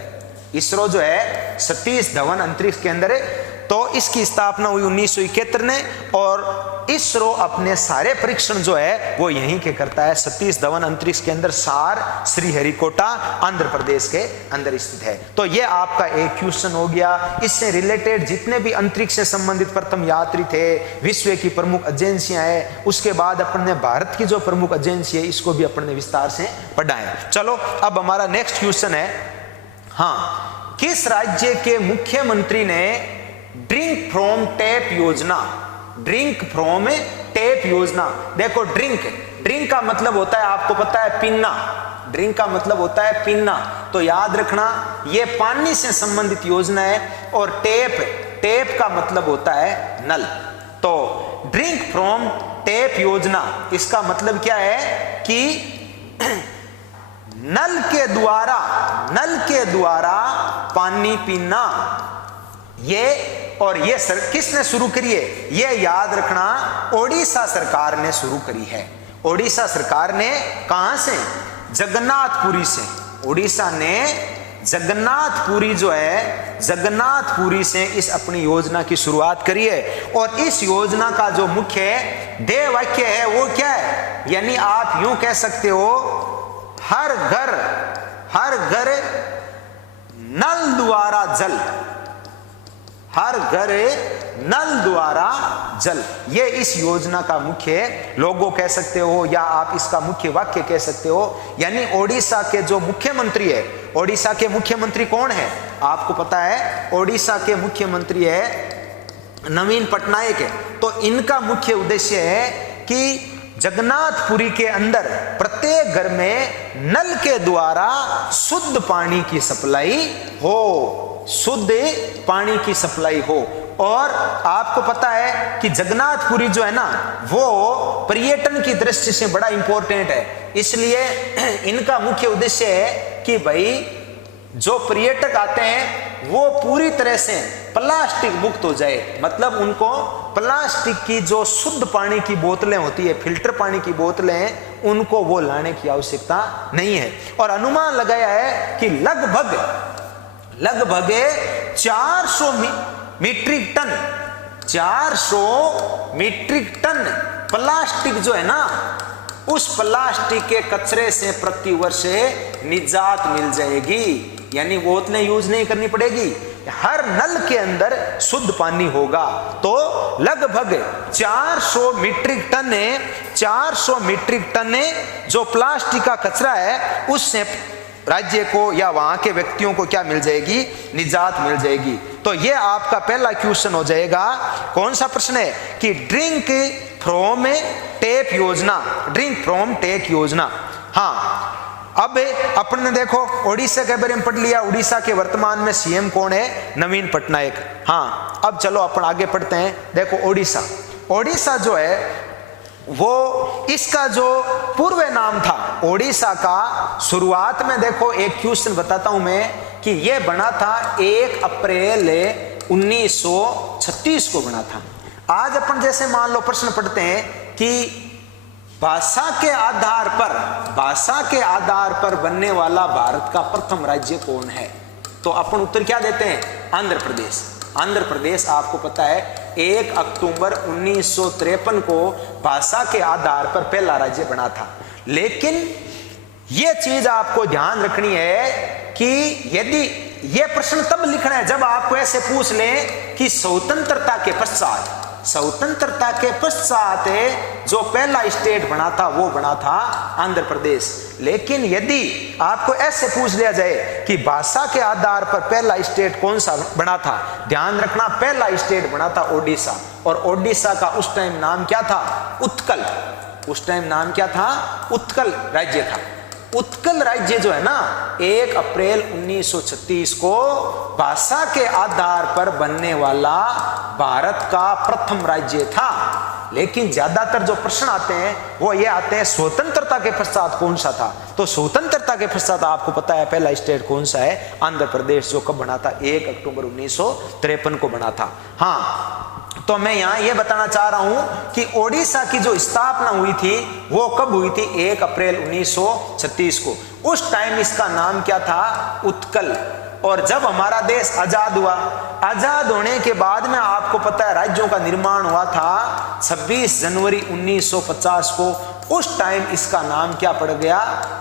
इसरो जो है सतीश धवन अंतरिक्ष केंद्र, तो इसकी स्थापना हुई 1971 ने, और इसरो अपने सारे परीक्षण जो है वो यहीं के करता है, सतीश धवन अंतरिक्ष केंद्र, सार, श्रीहरिकोटा, आंध्र प्रदेश के अंदर स्थित है। तो ये आपका एक क्वेश्चन हो गया। इससे रिलेटेड जितने भी अंतरिक्ष से संबंधित प्रथम यात्री थे, विश्व की प्रमुख एजेंसियां हैं, उसके बाद अपन ने भारत की जो प्रमुख एजेंसी है इसको भी अपन ने विस्तार से पढ़ा है। चलो अब हमारा नेक्स्ट क्वेश्चन है, हाँ, किस राज्य के मुख्यमंत्री ने ड्रिंक फ्रॉम टैप योजना, ड्रिंक फ्रॉम टैप योजना, देखो ड्रिंक का मतलब होता है, आपको पता है, पीना। ड्रिंक का मतलब होता है पीना, तो याद रखना ये पानी से संबंधित योजना है। और टैप का मतलब होता है नल। तो ड्रिंक फ्रॉम टैप योजना, इसका मतलब क्या है कि नल के द्वारा पानी पीना। ये किसने शुरू करी है? ये याद रखना, ओडिशा सरकार ने शुरू करी है। ओडिशा सरकार ने कहां से? जगन्नाथपुरी से। ओडिशा ने जगन्नाथपुरी जो है, जगन्नाथपुरी से इस अपनी योजना की शुरुआत करी है। और इस योजना का जो मुख्य ध्येय वाक्य है वो क्या है? यानी आप यूं कह सकते हो, हर घर नल द्वारा जल, हर घर नल द्वारा जल, ये इस योजना का मुख्य लोगो कह सकते हो, या आप इसका मुख्य वाक्य कह सकते हो। यानी ओडिशा के जो मुख्यमंत्री है, ओडिशा के मुख्यमंत्री कौन है? आपको पता है, ओडिशा के मुख्यमंत्री है नवीन पटनायक है। तो इनका मुख्य उद्देश्य है कि जगन्नाथपुरी के अंदर प्रत्येक घर में नल के द्वारा शुद्ध पानी की सप्लाई हो, शुद्ध पानी की सप्लाई हो। और आपको पता है कि जगन्नाथपुरी जो है ना, वो पर्यटन की दृष्टि से बड़ा इंपॉर्टेंट है। इसलिए इनका मुख्य उद्देश्य है कि भाई जो पर्यटक आते हैं वो पूरी तरह से प्लास्टिक मुक्त हो जाए। मतलब उनको प्लास्टिक की जो शुद्ध पानी की बोतलें होती है, फिल्टर पानी की बोतलें, उनको वो लाने की आवश्यकता नहीं है। और अनुमान लगाया है कि लगभग 400 metric ton, 400 metric ton plastic जो है ना, उस प्लास्टिक के कचरे से प्रति वर्ष निजात मिल जाएगी। यानी बोतलें यूज नहीं करनी पड़ेगी, हर नल के अंदर शुद्ध पानी होगा। तो लगभग 400 मीट्रिक टन जो प्लास्टिक का कचरा है, उससे राज्य को या वहां के व्यक्तियों को क्या मिल जाएगी? निजात मिल जाएगी। तो ये आपका पहला क्वेश्चन हो जाएगा। कौन सा प्रश्न है? कि ड्रिंक फ्रॉम टैप योजना, ड्रिंक फ्रॉम टैप योजना। हाँ, अब अपन ने देखो ओडिशा के बारे में पढ़ लिया। उड़ीसा के वर्तमान में सीएम कौन है? नवीन पटनायक। हाँ, अब चलो अपन आगे पढ़ते हैं। देखो ओडिशा जो है वो, इसका जो पूर्व नाम था ओडिशा का, शुरुआत में देखो एक क्वेश्चन बताता हूं मैं, कि यह बना था 1 अप्रैल 1936 को बना था। आज अपन जैसे मान लो प्रश्न पढ़ते हैं कि भाषा के आधार पर बनने वाला भारत का प्रथम राज्य कौन है? तो अपन उत्तर क्या देते हैं? आंध्र प्रदेश। आंध्र प्रदेश आपको पता है 1 अक्टूबर 1953 को भाषा के आधार पर पहला राज्य बना था। लेकिन यह चीज आपको ध्यान रखनी है कि यदि यह प्रश्न तब लिखना है जब आपको ऐसे पूछ लें कि स्वतंत्रता के पश्चात जो पहला स्टेट बना था वो बना था आंध्र प्रदेश। लेकिन यदि आपको ऐसे पूछ दिया जाए कि भाषा के आधार पर पहला स्टेट कौन सा बना था, ध्यान रखना पहला स्टेट बना था ओडिशा, और ओडिशा का उस टाइम नाम क्या था? उत्कल। उस टाइम नाम क्या था? उत्कल राज्य था। उत्कल राज्य जो है ना 1 अप्रैल 1936 को भाषा के आधार पर बनने वाला भारत का प्रथम राज्य था। लेकिन ज्यादातर जो प्रश्न आते हैं वो ये आते हैं स्वतंत्रता के पश्चात कौन सा था। तो स्वतंत्रता के पश्चात आपको पता है पहला स्टेट कौन सा है? आंध्र प्रदेश, जो कब बना था? 1 अक्टूबर 1953 को बना था। हाँ, तो मैं यहां यह बताना चाह रहा हूं कि ओडिशा की जो स्थापना हुई थी वो कब हुई थी? 1 अप्रैल 1936 को। उस टाइम इसका नाम क्या था? उत्कल। और जब हमारा देश आजाद हुआ, आजाद होने के बाद में आपको पता है राज्यों का निर्माण हुआ था 26 जनवरी 1950 को। उस टाइम इसका नाम क्या पड़ गया?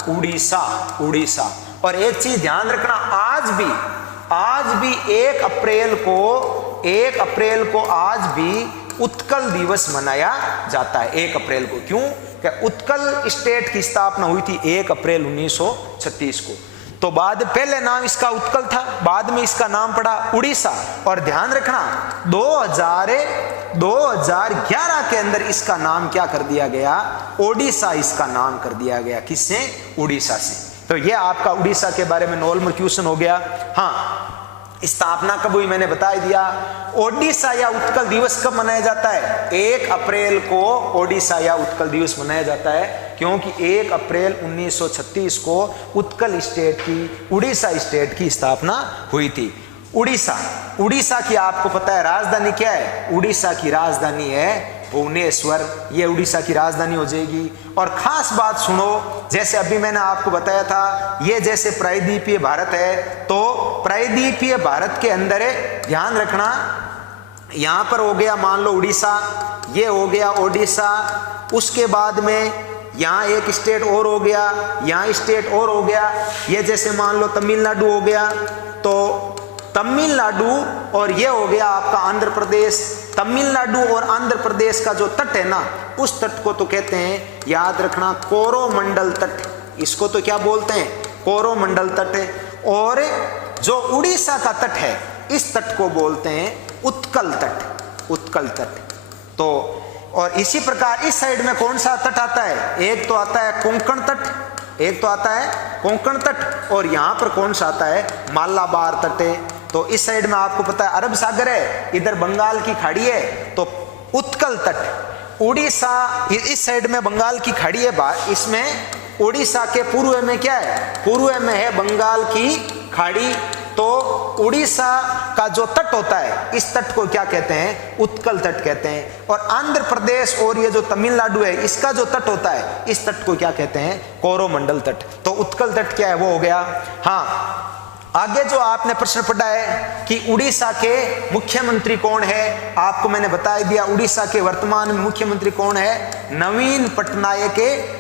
उड़ीसा। उड़ीसा। और एक चीज ध्यान रखना, आज भी 1 अप्रैल को आज भी उत्कल दिवस मनाया जाता है 1 अप्रैल को। क्यों? कि उत्कल स्टेट की स्थापना हुई थी 1 अप्रैल 1936 को। तो पहले नाम इसका उत्कल था, बाद में इसका नाम पड़ा उड़ीसा। और ध्यान रखना 2011 के अंदर इसका नाम क्या कर दिया गया? ओडिशा इसका नाम कर दिया गया। किससे? उड़ीसा से। तो ये आपका उड़ीसा के बारे में नॉर्मल क्वेश्चन हो गया। हाँ, स्थापना कब हुई मैंने बता दिया। ओडिशा या उत्कल दिवस कब मनाया जाता है? 1 अप्रैल को ओडिशा या उत्कल दिवस मनाया जाता है, क्योंकि 1 अप्रैल 1936 को उत्कल स्टेट की, उड़ीसा स्टेट की स्थापना हुई थी। उड़ीसा की आपको पता है राजधानी क्या है? उड़ीसा की राजधानी है भुवनेश्वर। ये उड़ीसा की राजधानी हो जाएगी। और खास बात सुनो, जैसे अभी मैंने आपको बताया था ये जैसे प्रायद्वीपीय भारत है, तो प्रायद्वीपीय भारत के अंदर ध्यान रखना यहां पर हो गया मान लो उड़ीसा, ये हो गया ओडिशा, उसके बाद में यहाँ एक स्टेट और हो गया, यहाँ स्टेट और हो गया, ये जैसे मान लो तमिलनाडु हो गया, तो तमिलनाडु, और ये हो गया आपका आंध्र प्रदेश। तमिलनाडु और आंध्र प्रदेश का जो तट है ना, उस तट को तो कहते हैं, याद रखना, कोरोमंडल तट। इसको तो क्या बोलते हैं? कोरोमंडल तट। और जो उड़ीसा का तट है इस तट को बोलते हैं उत्कल तट। उत्कल तट। तो और इसी प्रकार इस साइड में कौन सा तट आता है? एक तो आता है कोंकण तट, एक तो आता है कोंकण तट, और यहां पर कौन सा आता है? मालाबार तट है। तो इस साइड में आपको पता है अरब सागर है, इधर बंगाल की खाड़ी है, तो उत्कल तट। उड़ीसा इस साइड में बंगाल की खाड़ी है, इसमें उड़ीसा के पूर्व में क्या है? पूर्व में है बंगाल की खाड़ी। तो उड़ीसा का जो तट होता है इस तट को क्या कहते हैं? उत्कल तट कहते हैं। और आंध्र प्रदेश और ये जो तमिलनाडु है इसका जो तट होता है इस तट को क्या कहते हैं? कोरोमंडल तट। तो उत्कल तट क्या है? वो हो गया। हाँ, आगे जो आपने प्रश्न पढ़ा है कि उड़ीसा के मुख्यमंत्री कौन है, आपको मैंने बता दिया उड़ीसा के वर्तमान में मुख्यमंत्री कौन है? नवीन पटनायक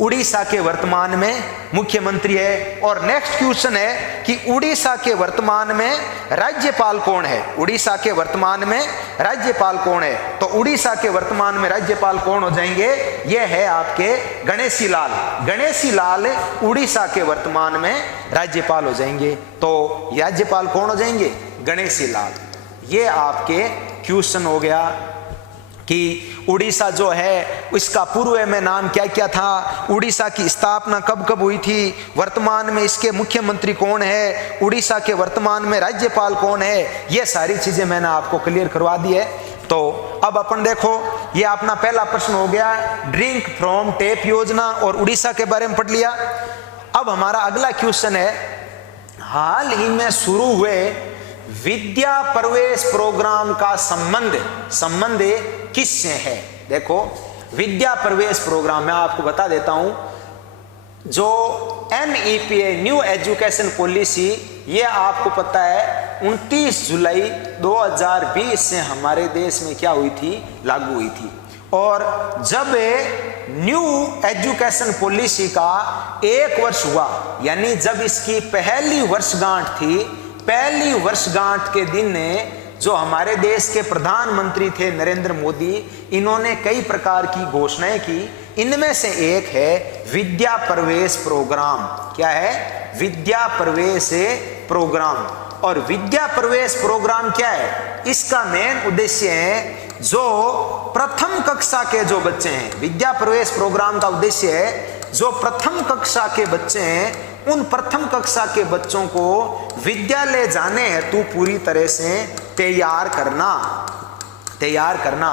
उड़ीसा के वर्तमान में मुख्यमंत्री है। और नेक्स्ट क्वेश्चन है कि उड़ीसा के वर्तमान में राज्यपाल कौन है? उड़ीसा के वर्तमान में राज्यपाल कौन है? तो उड़ीसा के वर्तमान में राज्यपाल कौन हो जाएंगे? ये है आपके गणेशी लाल। गणेशी लाल उड़ीसा के वर्तमान में राज्यपाल हो जाएंगे। तो राज्यपाल कौन हो जाएंगे? गणेशी लाल। ये आपके क्वेश्चन हो गया कि उड़ीसा जो है इसका पूर्व में नाम क्या क्या था, उड़ीसा की स्थापना कब कब हुई थी, वर्तमान में इसके मुख्यमंत्री कौन है, उड़ीसा के वर्तमान में राज्यपाल कौन है, ये सारी चीजें मैंने आपको क्लियर करवा दी है। तो अब अपन देखो, ये अपना पहला प्रश्न हो गया, ड्रिंक फ्रॉम टेप योजना और उड़ीसा के बारे में पढ़ लिया। अब हमारा अगला क्वेश्चन है, हाल ही में शुरू हुए विद्या प्रवेश प्रोग्राम का संबंध किससे है? देखो, विद्या प्रवेश प्रोग्राम मैं आपको बता देता हूं, जो NEPA न्यू एजुकेशन पॉलिसी, ये आपको पता है 29 जुलाई 2020 से हमारे देश में क्या हुई थी, लागू हुई थी। और जब न्यू एजुकेशन पॉलिसी का 1 वर्ष हुआ, यानी जब इसकी पहली वर्षगांठ थी, पहली वर्षगांठ के दिन जो हमारे देश के प्रधानमंत्री थे नरेंद्र मोदी, इन्होंने कई प्रकार की घोषणाएं की। इनमें से एक है विद्या प्रवेश प्रोग्राम। क्या है? विद्या प्रवेश प्रोग्राम। और विद्या प्रवेश प्रोग्राम क्या है? इसका मेन उद्देश्य है जो प्रथम कक्षा के जो बच्चे हैं, विद्या प्रवेश प्रोग्राम का उद्देश्य है जो प्रथम कक्षा के बच्चे हैं, उन प्रथम कक्षा के बच्चों को विद्यालय जाने हेतु पूरी तरह से तैयार करना।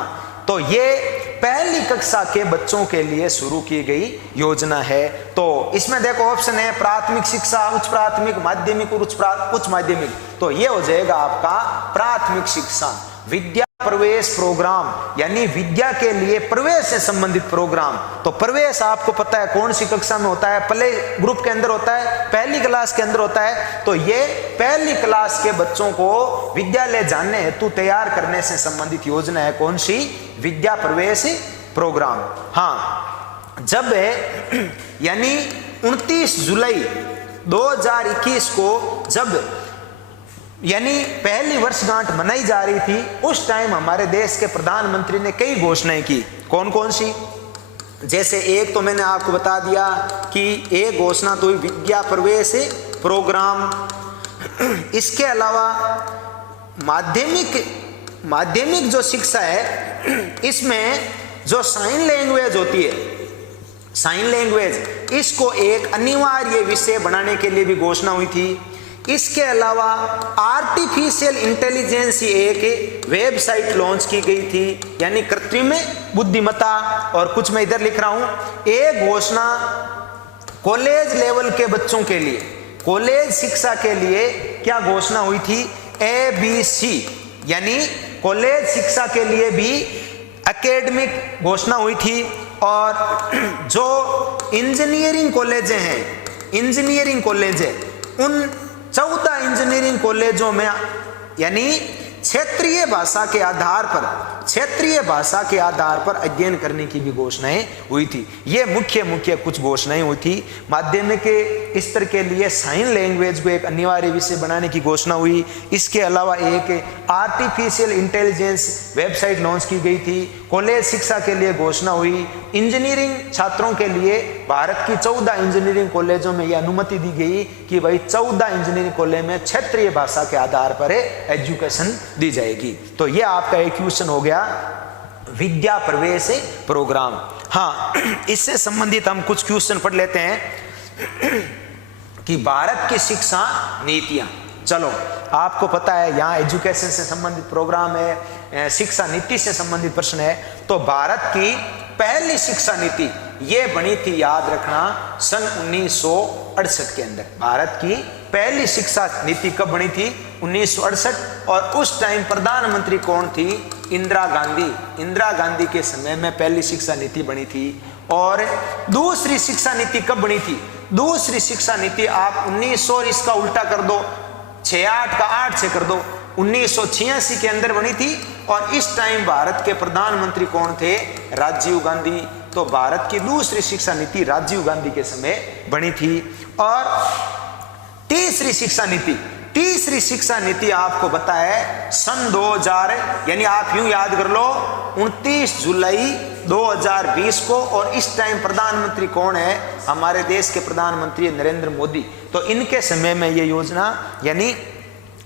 तो ये पहली कक्षा के बच्चों के लिए शुरू की गई योजना है। तो इसमें देखो ऑप्शन है प्राथमिक शिक्षा, उच्च प्राथमिक, माध्यमिक और उच्च माध्यमिक। तो ये हो जाएगा आपका प्राथमिक शिक्षा। विद्या प्रवेश प्रोग्राम यानी विद्या के लिए प्रवेश से संबंधित प्रोग्राम। तो प्रवेश आपको पता है कौन सी कक्षा में होता है, प्ले ग्रुप के अंदर होता है, पहली क्लास के अंदर होता है। तो ये पहली क्लास के बच्चों को विद्यालय जाने हेतु तैयार करने से संबंधित योजना है। कौन सी? विद्या प्रवेश प्रोग्राम। हाँ, जब यानी 29 जुलाई 2021 को जब यानी पहली वर्षगांठ मनाई जा रही थी, उस टाइम हमारे देश के प्रधानमंत्री ने कई घोषणाएं की। कौन कौन सी? जैसे एक तो मैंने आपको बता दिया कि एक घोषणा तो विद्या प्रवेश प्रोग्राम। इसके अलावा माध्यमिक जो शिक्षा है, इसमें जो साइन लैंग्वेज होती है, साइन लैंग्वेज, इसको एक अनिवार्य विषय बनाने के लिए भी घोषणा हुई थी। इसके अलावा आर्टिफिशियल इंटेलिजेंस एक वेबसाइट लॉन्च की गई थी, यानी कृत्रिम बुद्धिमत्ता। और कुछ मैं इधर लिख रहा हूं, एक घोषणा कॉलेज लेवल के बच्चों के लिए, कॉलेज शिक्षा के लिए क्या घोषणा हुई थी? ABC, यानी कॉलेज शिक्षा के लिए भी एकेडमिक घोषणा हुई थी। और जो इंजीनियरिंग कॉलेज हैं, इंजीनियरिंग कॉलेज है, उन 14 इंजीनियरिंग कॉलेजों में यानी क्षेत्रीय भाषा के आधार पर अध्ययन करने की भी घोषणाएं हुई थी। ये मुख्य कुछ घोषणाएं हुई थी। माध्यमिक के स्तर के लिए साइन लैंग्वेज को एक अनिवार्य विषय बनाने की घोषणा हुई। इसके अलावा एक आर्टिफिशियल इंटेलिजेंस वेबसाइट लॉन्च की गई थी। कॉलेज शिक्षा के लिए घोषणा हुई। इंजीनियरिंग छात्रों के लिए भारत की 14 इंजीनियरिंग कॉलेजों में यह अनुमति दी गई कि भाई 14 इंजीनियरिंग कॉलेज में क्षेत्रीय भाषा के आधार पर एजुकेशन दी जाएगी। तो यह आपका एक क्वेश्चन हो गया विद्या प्रवेश प्रोग्राम। हाँ, इससे संबंधित हम कुछ क्वेश्चन पढ़ लेते हैं कि भारत की शिक्षा नीतियां। चलो, आपको पता है यहाँ एजुकेशन से संबंधित प्रोग्राम है, शिक्षा नीति से संबंधित प्रश्न है। तो भारत की पहली शिक्षा नीति ये बनी थी, याद रखना, सन 1968 के अंदर। भारत की पहली शिक्षा नीति कब बनी थी? 1968। और उस टाइम प्रधानमंत्री कौन थी? इंदिरा गांधी। इंदिरा गांधी के समय में पहली शिक्षा नीति बनी थी। और दूसरी शिक्षा नीति कब बनी थी? दूसरी शिक्षा नीति आप 1900, इसका उल्टा कर दो, 68 का 8 से कर दो, 1986 के अंदर बनी थी। और इस टाइम भारत के प्रधानमंत्री कौन थे? राजीव गांधी। तो भारत की दूसरी शिक्षा नीति राजीव गांधी के समय बनी थी। और तीसरी शिक्षा नीति आपको पता है सन 2000, यानी आप यूं याद कर लो 29 जुलाई 2020 को। और इस टाइम प्रधानमंत्री कौन है? हमारे देश के प्रधानमंत्री नरेंद्र मोदी। तो इनके समय में ये योजना यानी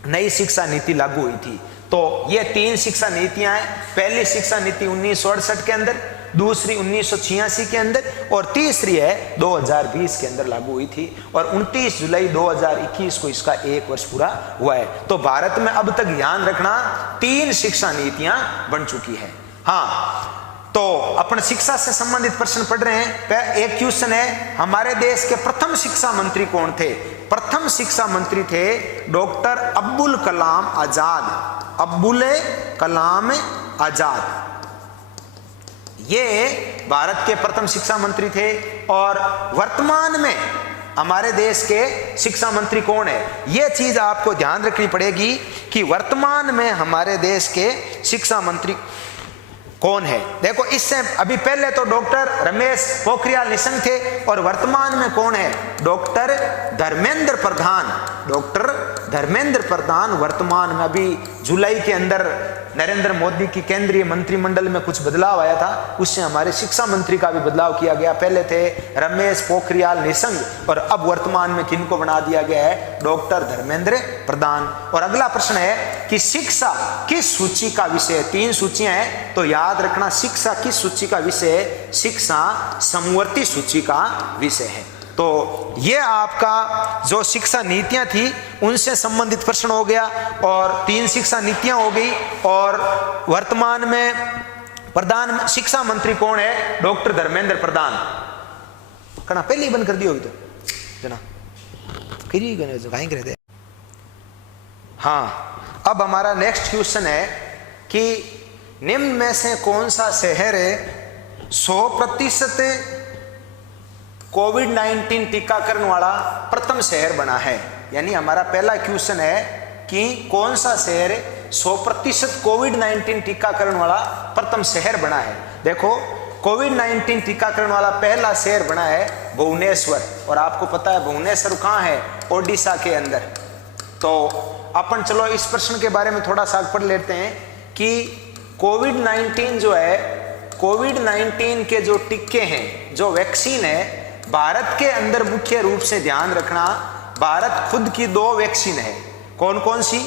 नई शिक्षा नीति लागू हुई थी। तो ये 3 शिक्षा नीतियां हैं। पहली शिक्षा नीति 1968 के अंदर, दूसरी 1986 के अंदर, और तीसरी है 2020 के अंदर लागू हुई थी। और 29 जुलाई 2021 को इसका 1 वर्ष पूरा हुआ है। तो भारत में अब तक ध्यान रखना 3 शिक्षा नीतियां बन चुकी है। हाँ, तो अपन शिक्षा से संबंधित प्रश्न पढ़ रहे हैं। एक क्वेश्चन है, हमारे देश के प्रथम शिक्षा मंत्री कौन थे? प्रथम शिक्षा मंत्री थे डॉक्टर अब्दुल कलाम आजाद। अब्दुल कलाम आजाद ये भारत के प्रथम शिक्षा मंत्री थे। और वर्तमान हमारे देश के शिक्षा मंत्री कौन है, यह चीज आपको ध्यान रखनी पड़ेगी कि वर्तमान में हमारे देश के शिक्षा मंत्री कौन है। देखो इससे अभी पहले तो डॉक्टर रमेश पोखरियाल निशंक थे और वर्तमान में कौन है, डॉक्टर धर्मेंद्र प्रधान। डॉक्टर धर्मेंद्र प्रधान वर्तमान में अभी जुलाई के अंदर नरेंद्र मोदी की केंद्रीय मंत्रिमंडल में कुछ बदलाव आया था, उससे हमारे शिक्षा मंत्री का भी बदलाव किया गया। पहले थे रमेश पोखरियाल निशंक और अब वर्तमान में किनको बना दिया गया है, डॉक्टर धर्मेंद्र प्रधान। और अगला प्रश्न है कि शिक्षा किस सूची का विषय है। 3 सूचियां हैं तो याद रखना, शिक्षा किस सूची का विषय है, शिक्षा समवर्ती सूची का विषय है। तो ये आपका जो शिक्षा नीतियां थी उनसे संबंधित प्रश्न हो गया और 3 शिक्षा नीतियां हो गई। और वर्तमान में प्रधान शिक्षा मंत्री कौन है, डॉक्टर धर्मेंद्र प्रधान। कहना पहले ही बंद कर दी होगी तो जना कहीं करे थे। हाँ, अब हमारा नेक्स्ट क्वेश्चन है कि निम्न में से कौन सा शहर 100% कोविड-19 टीकाकरण वाला प्रथम शहर बना है। यानी हमारा पहला क्वेश्चन है कि कौन सा शहर 100% कोविड-19 टीकाकरण वाला प्रथम शहर बना है। देखो कोविड-19 टीकाकरण वाला पहला शहर बना है भुवनेश्वर, और आपको पता है भुवनेश्वर कहाँ है, ओडिशा के अंदर। तो अपन चलो इस प्रश्न के बारे में थोड़ा सा पढ़ लेते हैं कि कोविड-19 जो है, कोविड-19 के जो टीके हैं, जो वैक्सीन है, भारत के अंदर मुख्य रूप से ध्यान रखना, भारत खुद की 2 वैक्सीन है। कौन कौन सी,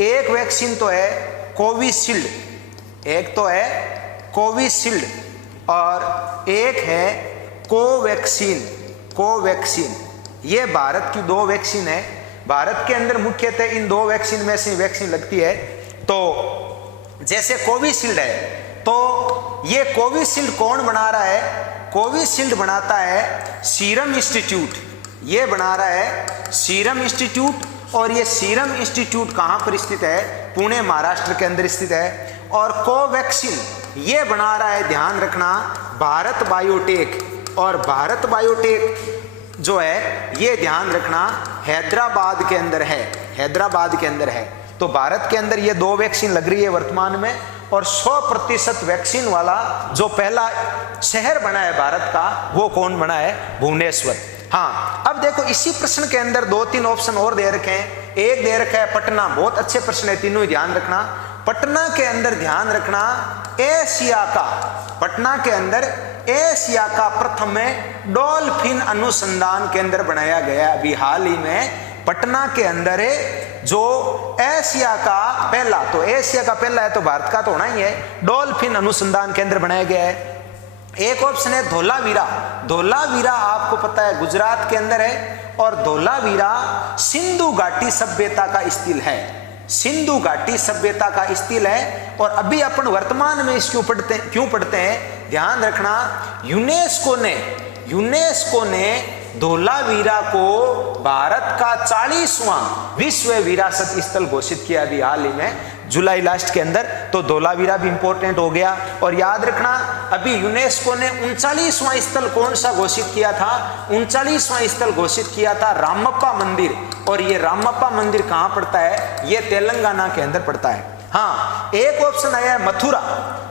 एक वैक्सीन तो है कोविशील्ड, एक तो है कोविशील्ड और एक है कोवैक्सीन। कोवैक्सीन ये भारत की 2 वैक्सीन है। भारत के अंदर मुख्यतः इन 2 वैक्सीन में से वैक्सीन लगती है। तो जैसे कोविशील्ड है तो ये कोविशील्ड कौन बना रहा है, कोविशील्ड बनाता है सीरम इंस्टीट्यूट। ये बना रहा है सीरम इंस्टीट्यूट, और ये सीरम इंस्टीट्यूट कहाँ पर स्थित है, पुणे महाराष्ट्र के अंदर स्थित है। और कोवैक्सीन ये बना रहा है, ध्यान रखना, भारत बायोटेक। और भारत बायोटेक जो है ये ध्यान रखना हैदराबाद के अंदर है, हैदराबाद के अंदर है। तो भारत के अंदर ये 2 वैक्सीन लग रही है वर्तमान में। और 100% वैक्सीन वाला जो पहला शहर बना है भारत का, वो कौन बना है, भुवनेश्वर। हाँ, अब देखो इसी प्रश्न के अंदर 2-3 ऑप्शन और दे रखे हैं। एक दे रखा है पटना, बहुत अच्छे प्रश्न है, तीनों ही ध्यान रखना। पटना के अंदर ध्यान रखना एशिया का, पटना के अंदर एशिया का प्रथम डॉल्फिन अनुसंधान केंद्र बनाया गया अभी हाल ही में। पटना के अंदर जो एशिया का पहला, तो एशिया का पहला है तो भारत का तो होना ही है, डॉल्फिन अनुसंधान केंद्र बनाया गया है। एक ऑप्शन है धोलावीरा। धोलावीरा आपको पता है गुजरात के अंदर है, और धोलावीरा सिंधु घाटी सभ्यता का स्थल है, सिंधु घाटी सभ्यता का स्थल है। और अभी अपन वर्तमान में इसको क्यों पढ़ते हैं, ध्यान रखना, यूनेस्को ने धोलावीरा को भारत का 40वां विश्व विरासत स्थल घोषित किया अभी हाल ही में जुलाई लास्ट के अंदर। तो धोलावीरा भी इंपॉर्टेंट हो गया। और याद रखना अभी यूनेस्को ने 39वां स्थल कौन सा घोषित किया था, 39वां स्थल घोषित किया था रामप्पा मंदिर। और ये रामप्पा मंदिर कहां पड़ता है, ये तेलंगाना के अंदर पड़ता है। हाँ, एक ऑप्शन आया है मथुरा।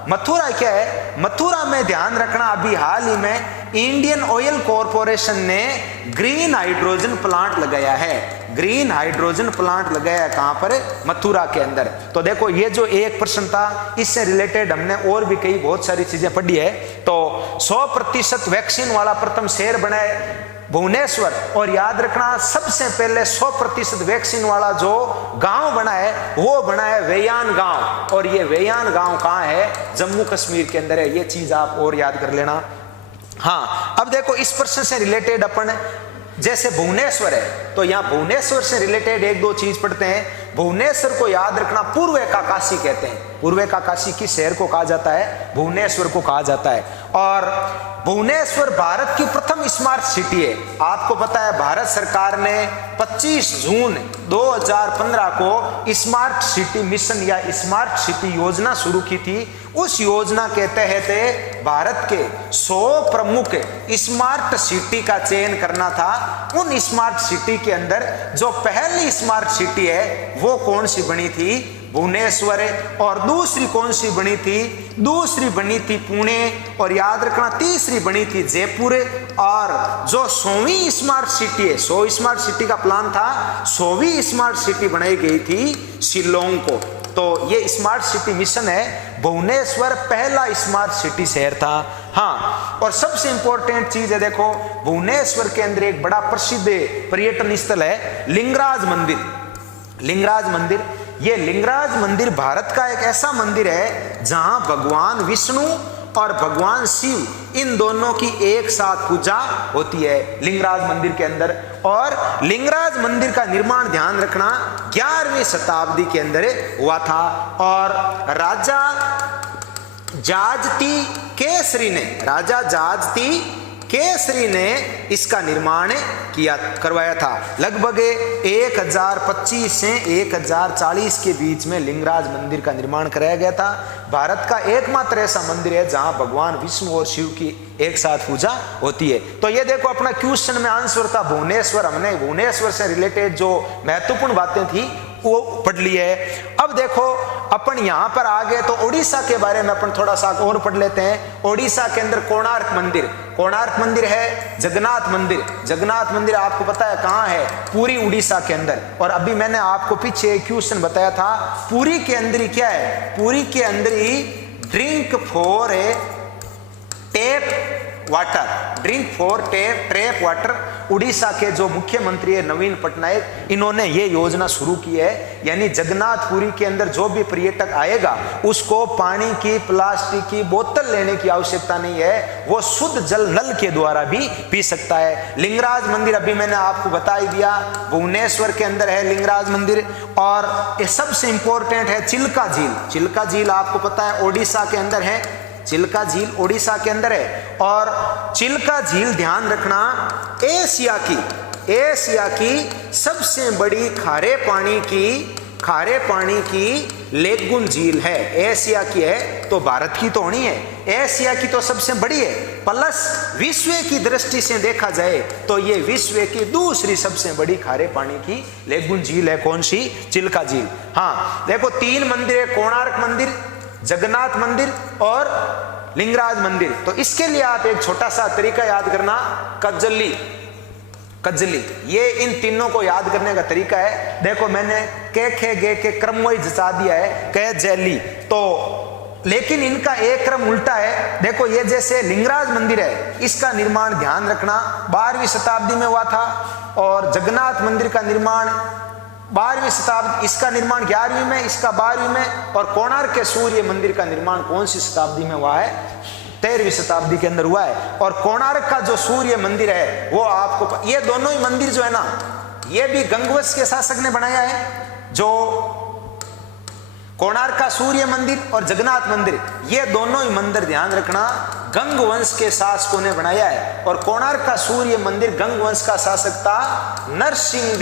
मथुरा क्या है, मथुरा में ध्यान रखना अभी हाल ही में इंडियन ऑयल कॉरपोरेशन ने ग्रीन हाइड्रोजन प्लांट लगाया है, ग्रीन हाइड्रोजन प्लांट लगाया है कहां पर, मथुरा के अंदर। तो देखो ये जो एक प्रश्न था इससे रिलेटेड हमने और भी कई बहुत सारी चीजें पढ़ी है। तो 100% वैक्सीन वाला प्रथम शहर बना है भुवनेश्वर। और याद रखना सबसे पहले 100% वैक्सीन वाला जो गांव बना है वो बना है वेयान गांव। और ये वेयान गांव कहां है, जम्मू कश्मीर के अंदर है। ये चीज आप और याद कर लेना। हाँ, अब देखो इस प्रश्न से रिलेटेड अपन जैसे भुवनेश्वर है तो यहाँ भुवनेश्वर से रिलेटेड 1-2 चीज पढ़ते हैं। भुवनेश्वर को याद रखना पूर्व का काशी कहते हैं। पूर्व का काशी किस शहर को कहा जाता है, भुवनेश्वर को कहा जाता है। और भुवनेश्वर भारत की प्रथम स्मार्ट सिटी है। आपको पता है भारत सरकार ने 25 जून 2015 को स्मार्ट सिटी मिशन या स्मार्ट सिटी योजना शुरू की थी। उस योजना के तहत भारत के 100 प्रमुख स्मार्ट सिटी का चयन करना था। उन स्मार्ट सिटी के अंदर जो पहली स्मार्ट सिटी है वो कौन सी बनी थी? भुवनेश्वर। और दूसरी कौन सी बनी थी? दूसरी बनी थी पुणे। और याद रखना तीसरी बनी थी जयपुर। और जो 100वीं स्मार्ट सिटी है, 100 स्मार्ट सिटी का प्लान था, 100वीं स्मार्ट सिटी बनाई गई थी शिलोंग को। तो ये स्मार्ट सिटी मिशन है। भुवनेश्वर पहला स्मार्ट सिटी शहर था। हाँ, और सबसे इंपॉर्टेंट चीज है, देखो भुवनेश्वर के अंदर एक बड़ा प्रसिद्ध पर्यटन स्थल है लिंगराज मंदिर। लिंगराज मंदिर, ये लिंगराज मंदिर भारत का एक ऐसा मंदिर है जहां भगवान विष्णु और भगवान शिव इन दोनों की एक साथ पूजा होती है लिंगराज मंदिर के अंदर। और लिंगराज मंदिर का निर्माण ध्यान रखना 11वीं शताब्दी के अंदर हुआ था। और राजा जाजती केसरी ने, राजा जाजती केसरी ने इसका निर्माण करवाया था। लगभग 1025 से 1040 के बीच में लिंगराज मंदिर का निर्माण कराया गया था। भारत का एकमात्र ऐसा मंदिर है जहां भगवान विष्णु और शिव की एक साथ पूजा होती है। तो ये देखो अपना क्वेश्चन में आंसर था भुवनेश्वर। हमने भुवनेश्वर से रिलेटेड जो महत्वपूर्ण बातें थी वो पढ़ ली है। अब देखो अपन यहां पर आ गए तो उड़ीसा के बारे में अपन थोड़ा सा और पढ़ लेते हैं। उड़ीसा के अंदर कोणार्क मंदिर, कोणार्क मंदिर है, जगन्नाथ मंदिर। जगन्नाथ मंदिर आपको पता है कहां है? पूरी उड़ीसा के अंदर। और अभी मैंने आपको पीछे एक क्वेश्चन बताया था, पूरी के अंदर ही क्या है? पूरी के अंदर ही drink for tap water, drink for tap water. Odisha के जो मुख्यमंत्री है नवीन पटनायक, इन्होंने ये योजना शुरू की है। यानी जगन्नाथपुरी के अंदर जो भी पर्यटक आएगा उसको पानी की, प्लास्टिक की बोतल लेने की आवश्यकता नहीं है, वो शुद्ध जल नल के द्वारा भी पी सकता है। लिंगराज मंदिर अभी मैंने आपको बता ही दिया, भुवनेश्वर के अंदर है लिंगराज मंदिर। और ये सबसे इंपॉर्टेंट है चिल्का झील। चिल्का झील आपको पता है उड़ीसा के अंदर है, चिल्का झील उड़ीसा के अंदर है। और चिल्का झील ध्यान रखना एशिया की सबसे बड़ी खारे पानी की लेगुन झील है। एशिया की है तो भारत की तो होनी है, एशिया की तो सबसे बड़ी है। प्लस विश्व की दृष्टि से देखा जाए तो ये विश्व की दूसरी सबसे बड़ी खारे पानी की लेगुन झील है। कौन सी? चिल्का झील। हाँ देखो 3 मंदिर है, कोणार्क मंदिर, जगन्नाथ मंदिर और लिंगराज मंदिर। तो इसके लिए आप एक छोटा सा तरीका याद करना, कज्जली। ये इन तीनों को याद करने का तरीका है। देखो मैंने के क्रम वही जचा दिया है, क जैली, तो लेकिन इनका एक क्रम उल्टा है। देखो ये जैसे लिंगराज मंदिर है, इसका निर्माण ध्यान रखना 12वीं शताब्दी में हुआ था। और जगन्नाथ मंदिर का निर्माण 12वीं शताब्दी, इसका निर्माण 11वीं में, इसका 12वीं में। और कोणार्क के सूर्य मंदिर का निर्माण कौन सी शताब्दी में हुआ है? 13वीं शताब्दी के अंदर हुआ है। और कोणार्क का जो सूर्य मंदिर है वो आपको, ये दोनों ही मंदिर जो है ना, ये भी गंगवंश के शासक ने बनाया है। जो कोणार्क का सूर्य मंदिर और जगन्नाथ मंदिर, ये दोनों ही मंदिर ध्यान रखना गंगवंश के शासकों ने बनाया है। और कोणार्क का सूर्य मंदिर गंगवंश का शासक था नरसिंह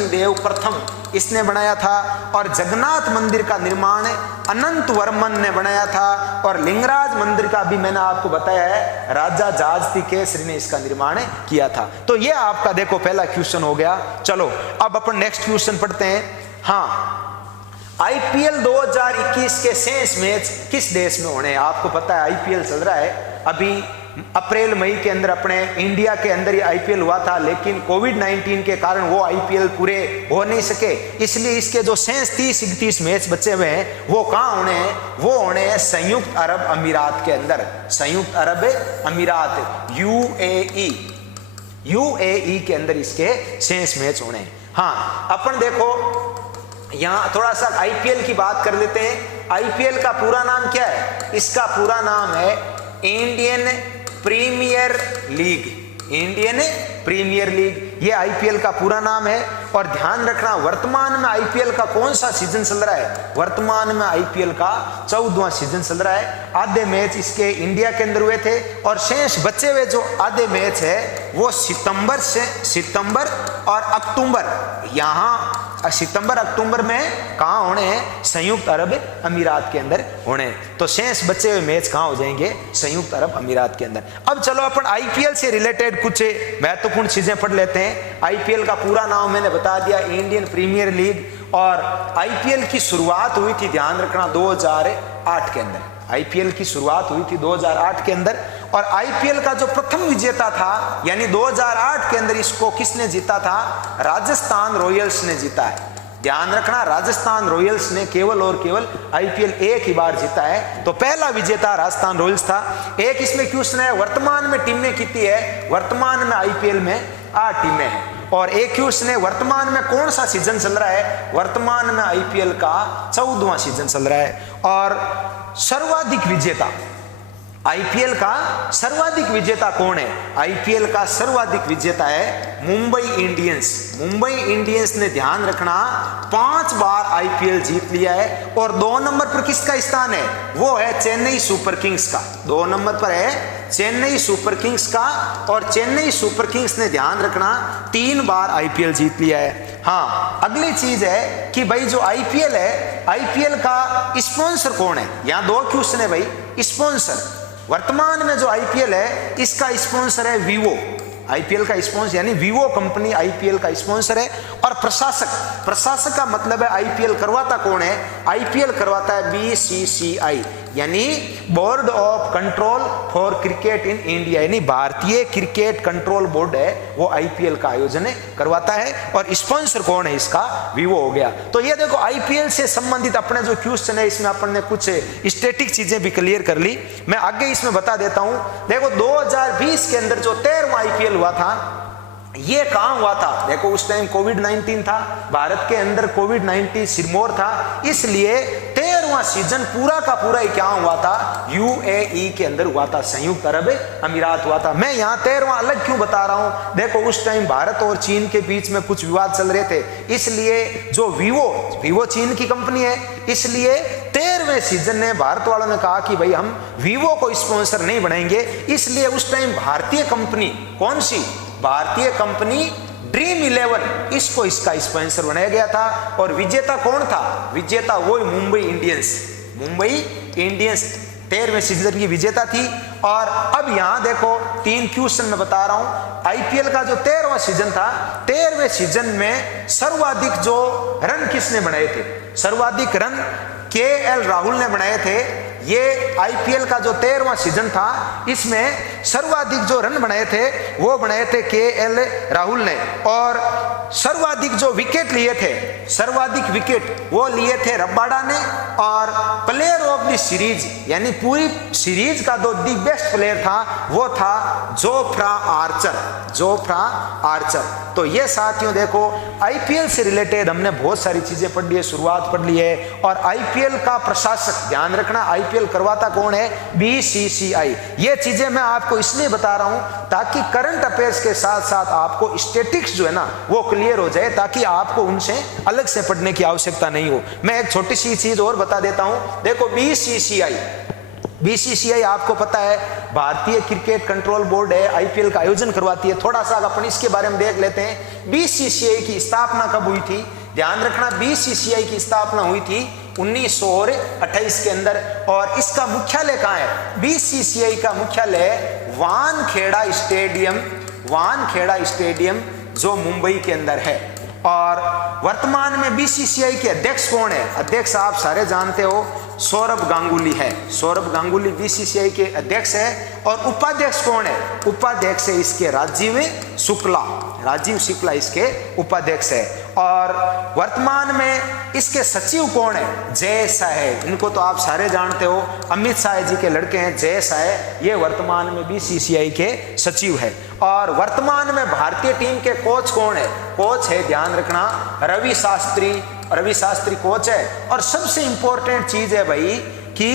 देव प्रथम, इसने बनाया था। और जगन्नाथ मंदिर का निर्माण अनंत वर्मन ने बनाया था। और लिंगराज मंदिर का भी मैंने आपको बताया है, राजा जाजती केसरी ने इसका निर्माण किया था। तो ये आपका देखो पहला क्वेश्चन हो गया। चलो अब अपन नेक्स्ट क्वेश्चन पढ़ते हैं। हाँ, आईपीएल 2021 के शेष मैच किस देश में होने हैं? आपको पता है आईपीएल चल रहा है अभी, अप्रैल मई के अंदर अपने इंडिया के अंदर ही आईपीएल हुआ था, लेकिन कोविड-19 के कारण वो आईपीएल पूरे हो नहीं सके। इसलिए इसके जो शेष 30-31 मैच बचे हुए हैं वो कहाँ होने हैं? वो होने हैं संयुक्त अरब अमीरात के अंदर। संयुक्त अरब अमीरात, यूएई के अंदर इसके शेष मैच होने हैं। हाँ, अपन देखो यहाँ थोड़ा सा आईपीएल की बात कर लेते हैं। आईपीएल का पूरा नाम क्या है? इसका पूरा नाम है Indian Premier League. Indian Premier League. ये आईपीएल का पूरा नाम है। और ध्यान रखना वर्तमान में आईपीएल का कौन सा सीजन चल रहा है, वर्तमान में आईपीएल का 14वां सीजन चल रहा है। आधे मैच इसके इंडिया के अंदर हुए थे और शेष बचे हुए जो आधे मैच है वो सितंबर और अक्टूबर, यहाँ सितंबर अक्टूबर में कहाँ होने हैं, संयुक्त अरब अमीरात के अंदर होने हैं। तो शेष बचे हुए मैच कहाँ हो जाएंगे, संयुक्त अरब अमीरात के अंदर। अब चलो अपन आईपीएल से रिलेटेड कुछ महत्वपूर्ण चीजें पढ़ लेते हैं। आईपीएल का पूरा नाम मैंने बता दिया, इंडियन प्रीमियर लीग। और आईपीएल की शुरुआत हुई थी, ध्यान रखना, 2008 के अंदर। आईपीएल की शुरुआत हुई थी 2008 के अंदर। और आईपीएल का जो प्रथम विजेता था, यानी 2008 के अंदर इसको किसने जीता था, राजस्थान रॉयल्स ने जीता है। ध्यान रखना, राजस्थान रॉयल्स ने केवल और केवल आईपीएल एक ही बार जीता है। तो पहला विजेता राजस्थान रॉयल्स था। एक इसमें क्वेश्चन है, वर्तमान में टीमें कितनी है, वर्तमान में आईपीएल में 8 टीमें हैं। और एक क्वेश्चन है, वर्तमान में कौन सा सीजन चल रहा है, वर्तमान में आईपीएल का 14वां सीजन चल रहा है। और सर्वाधिक विजेता, आईपीएल का सर्वाधिक विजेता कौन है, आईपीएल का सर्वाधिक विजेता है मुंबई इंडियंस। मुंबई इंडियंस ने, ध्यान रखना, 5 बार आईपीएल जीत लिया है। और 2 नंबर पर किसका स्थान है, वो है चेन्नई सुपर किंग्स का। 2 नंबर पर है चेन्नई सुपर किंग्स का। और चेन्नई सुपर किंग्स ने, ध्यान रखना, 3 बार आईपीएल जीत लिया है। हाँ, अगली चीज है कि भाई जो आईपीएल है, आईपीएल का स्पॉन्सर कौन है। यहां 2 क्वेश्चन है भाई। स्पॉन्सर, वर्तमान में जो आईपीएल है इसका स्पॉन्सर है वीवो। आईपीएल का स्पॉन्सर यानी वीवो कंपनी आईपीएल का स्पॉन्सर है। और प्रशासक, प्रशासक का मतलब है आईपीएल करवाता कौन है, आईपीएल करवाता है बीसीसीआई, यानी board of control for cricket in India, यानी भारतीय क्रिकेट कंट्रोल बोर्ड है, वो आईपीएल का आयोजन करवाता है। और स्पॉन्सर कौन है इसका, वीवो हो गया। तो ये देखो आईपीएल से संबंधित अपने जो क्वेश्चन है इसमें अपन ने कुछ स्टैटिक चीजें भी क्लियर कर ली। मैं आगे इसमें बता देता हूं। देखो 2020 के अंदर जो 13वां आईपीएल हुआ था, ये कहां हुआ था, देखो उस टाइम कोविड-19 था, भारत के अंदर कोविड-19 सिरमौर था, इसलिए 13वां सीजन पूरा का पूरा क्या हुआ था, यूएई के अंदर हुआ था, संयुक्त अरब अमीरात हुआ था। मैं यहाँ 13वां अलग क्यों बता रहा हूं, देखो उस टाइम भारत और चीन के बीच में कुछ विवाद चल रहे थे, इसलिए जो वीवो चीन की कंपनी है, इसलिए 13वें सीजन ने भारत वालों ने कहा कि भाई हम वीवो को स्पॉन्सर नहीं बनाएंगे। इसलिए उस टाइम भारतीय कंपनी, कौन सी, भारतीय कंपनी ड्रीम 11, इसको इसका स्पॉन्सर बनाया गया था। और विजेता कौन था, विजेता वही मुंबई इंडियंस। मुंबई इंडियंस 13वें सीजन की विजेता थी। और अब यहां देखो 3 क्वेश्चन मैं बता रहा हूं। आईपीएल का जो 13वां सीजन था, 13वें सीजन में सर्वाधिक जो रन किसने बनाए थे, सर्वाधिक रन केएल राहुल ने बनाए थे। ये आईपीएल का जो 13वां सीजन था, इसमें सर्वाधिक जो रन बनाए थे वो बनाए थे केएल राहुल ने। और सर्वाधिक जो विकेट लिए थे, सर्वाधिक विकेट वो लिए थे रबाडा ने। और प्लेयर ऑफ द सीरीज, यानी पूरी सीरीज का जो दी बेस्ट प्लेयर था वो था जोफ्रा आर्चर। तो ये साथियों देखो आईपीएल से रिलेटेड हमने बहुत सारी चीजें पढ़ ली है, शुरुआत पढ़ ली है। और आईपीएल का प्रशासक, ध्यान रखना, आईपीएल करवाता कौन है, बीसीसीआई। ये चीजें मैं आपको इसलिए बता रहा हूं ताकि करंट अफेयर्स के साथ साथ आपको स्टैटिक्स जो है ना वो क्लियर हो जाए, ताकि आपको उनसे अलग से पढ़ने की आवश्यकता नहीं हो। मैं एक छोटी सी चीज और बता देता हूं। देखो बीसीसीआई आपको पता है भारतीय क्रिकेट कंट्रोल बोर्ड है, आईपीएल का आयोजन करवाती है। थोड़ा सा अपन इसके बारे में देख लेते हैं। बीसीसीआई की स्थापना कब हुई थी, ध्यान रखना, बीसीसीआई की स्थापना हुई थी 1928 के अंदर। और इसका मुख्यालय कहां है, बीसीसीआई का मुख्यालय वानखेड़ा स्टेडियम जो मुंबई के अंदर है। और वर्तमान में बीसीसीआई के अध्यक्ष कौन है, अध्यक्ष आप सारे जानते हो, सौरभ गांगुली है। सौरभ गांगुली बीसीसीआई के अध्यक्ष है। और उपाध्यक्ष कौन है, उपाध्यक्ष है इसके राजीव शुक्ला इसके उपाध्यक्ष है। और वर्तमान में इसके सचिव कौन है, जय शाह। इनको तो आप सारे जानते हो, अमित शाह जी के लड़के हैं जय शाह, ये वर्तमान में बीसीसीआई के सचिव है। और वर्तमान में भारतीय टीम के कोच कौन है, कोच है, ध्यान रखना, रवि शास्त्री कोच है। और सबसे इंपॉर्टेंट चीज है भाई कि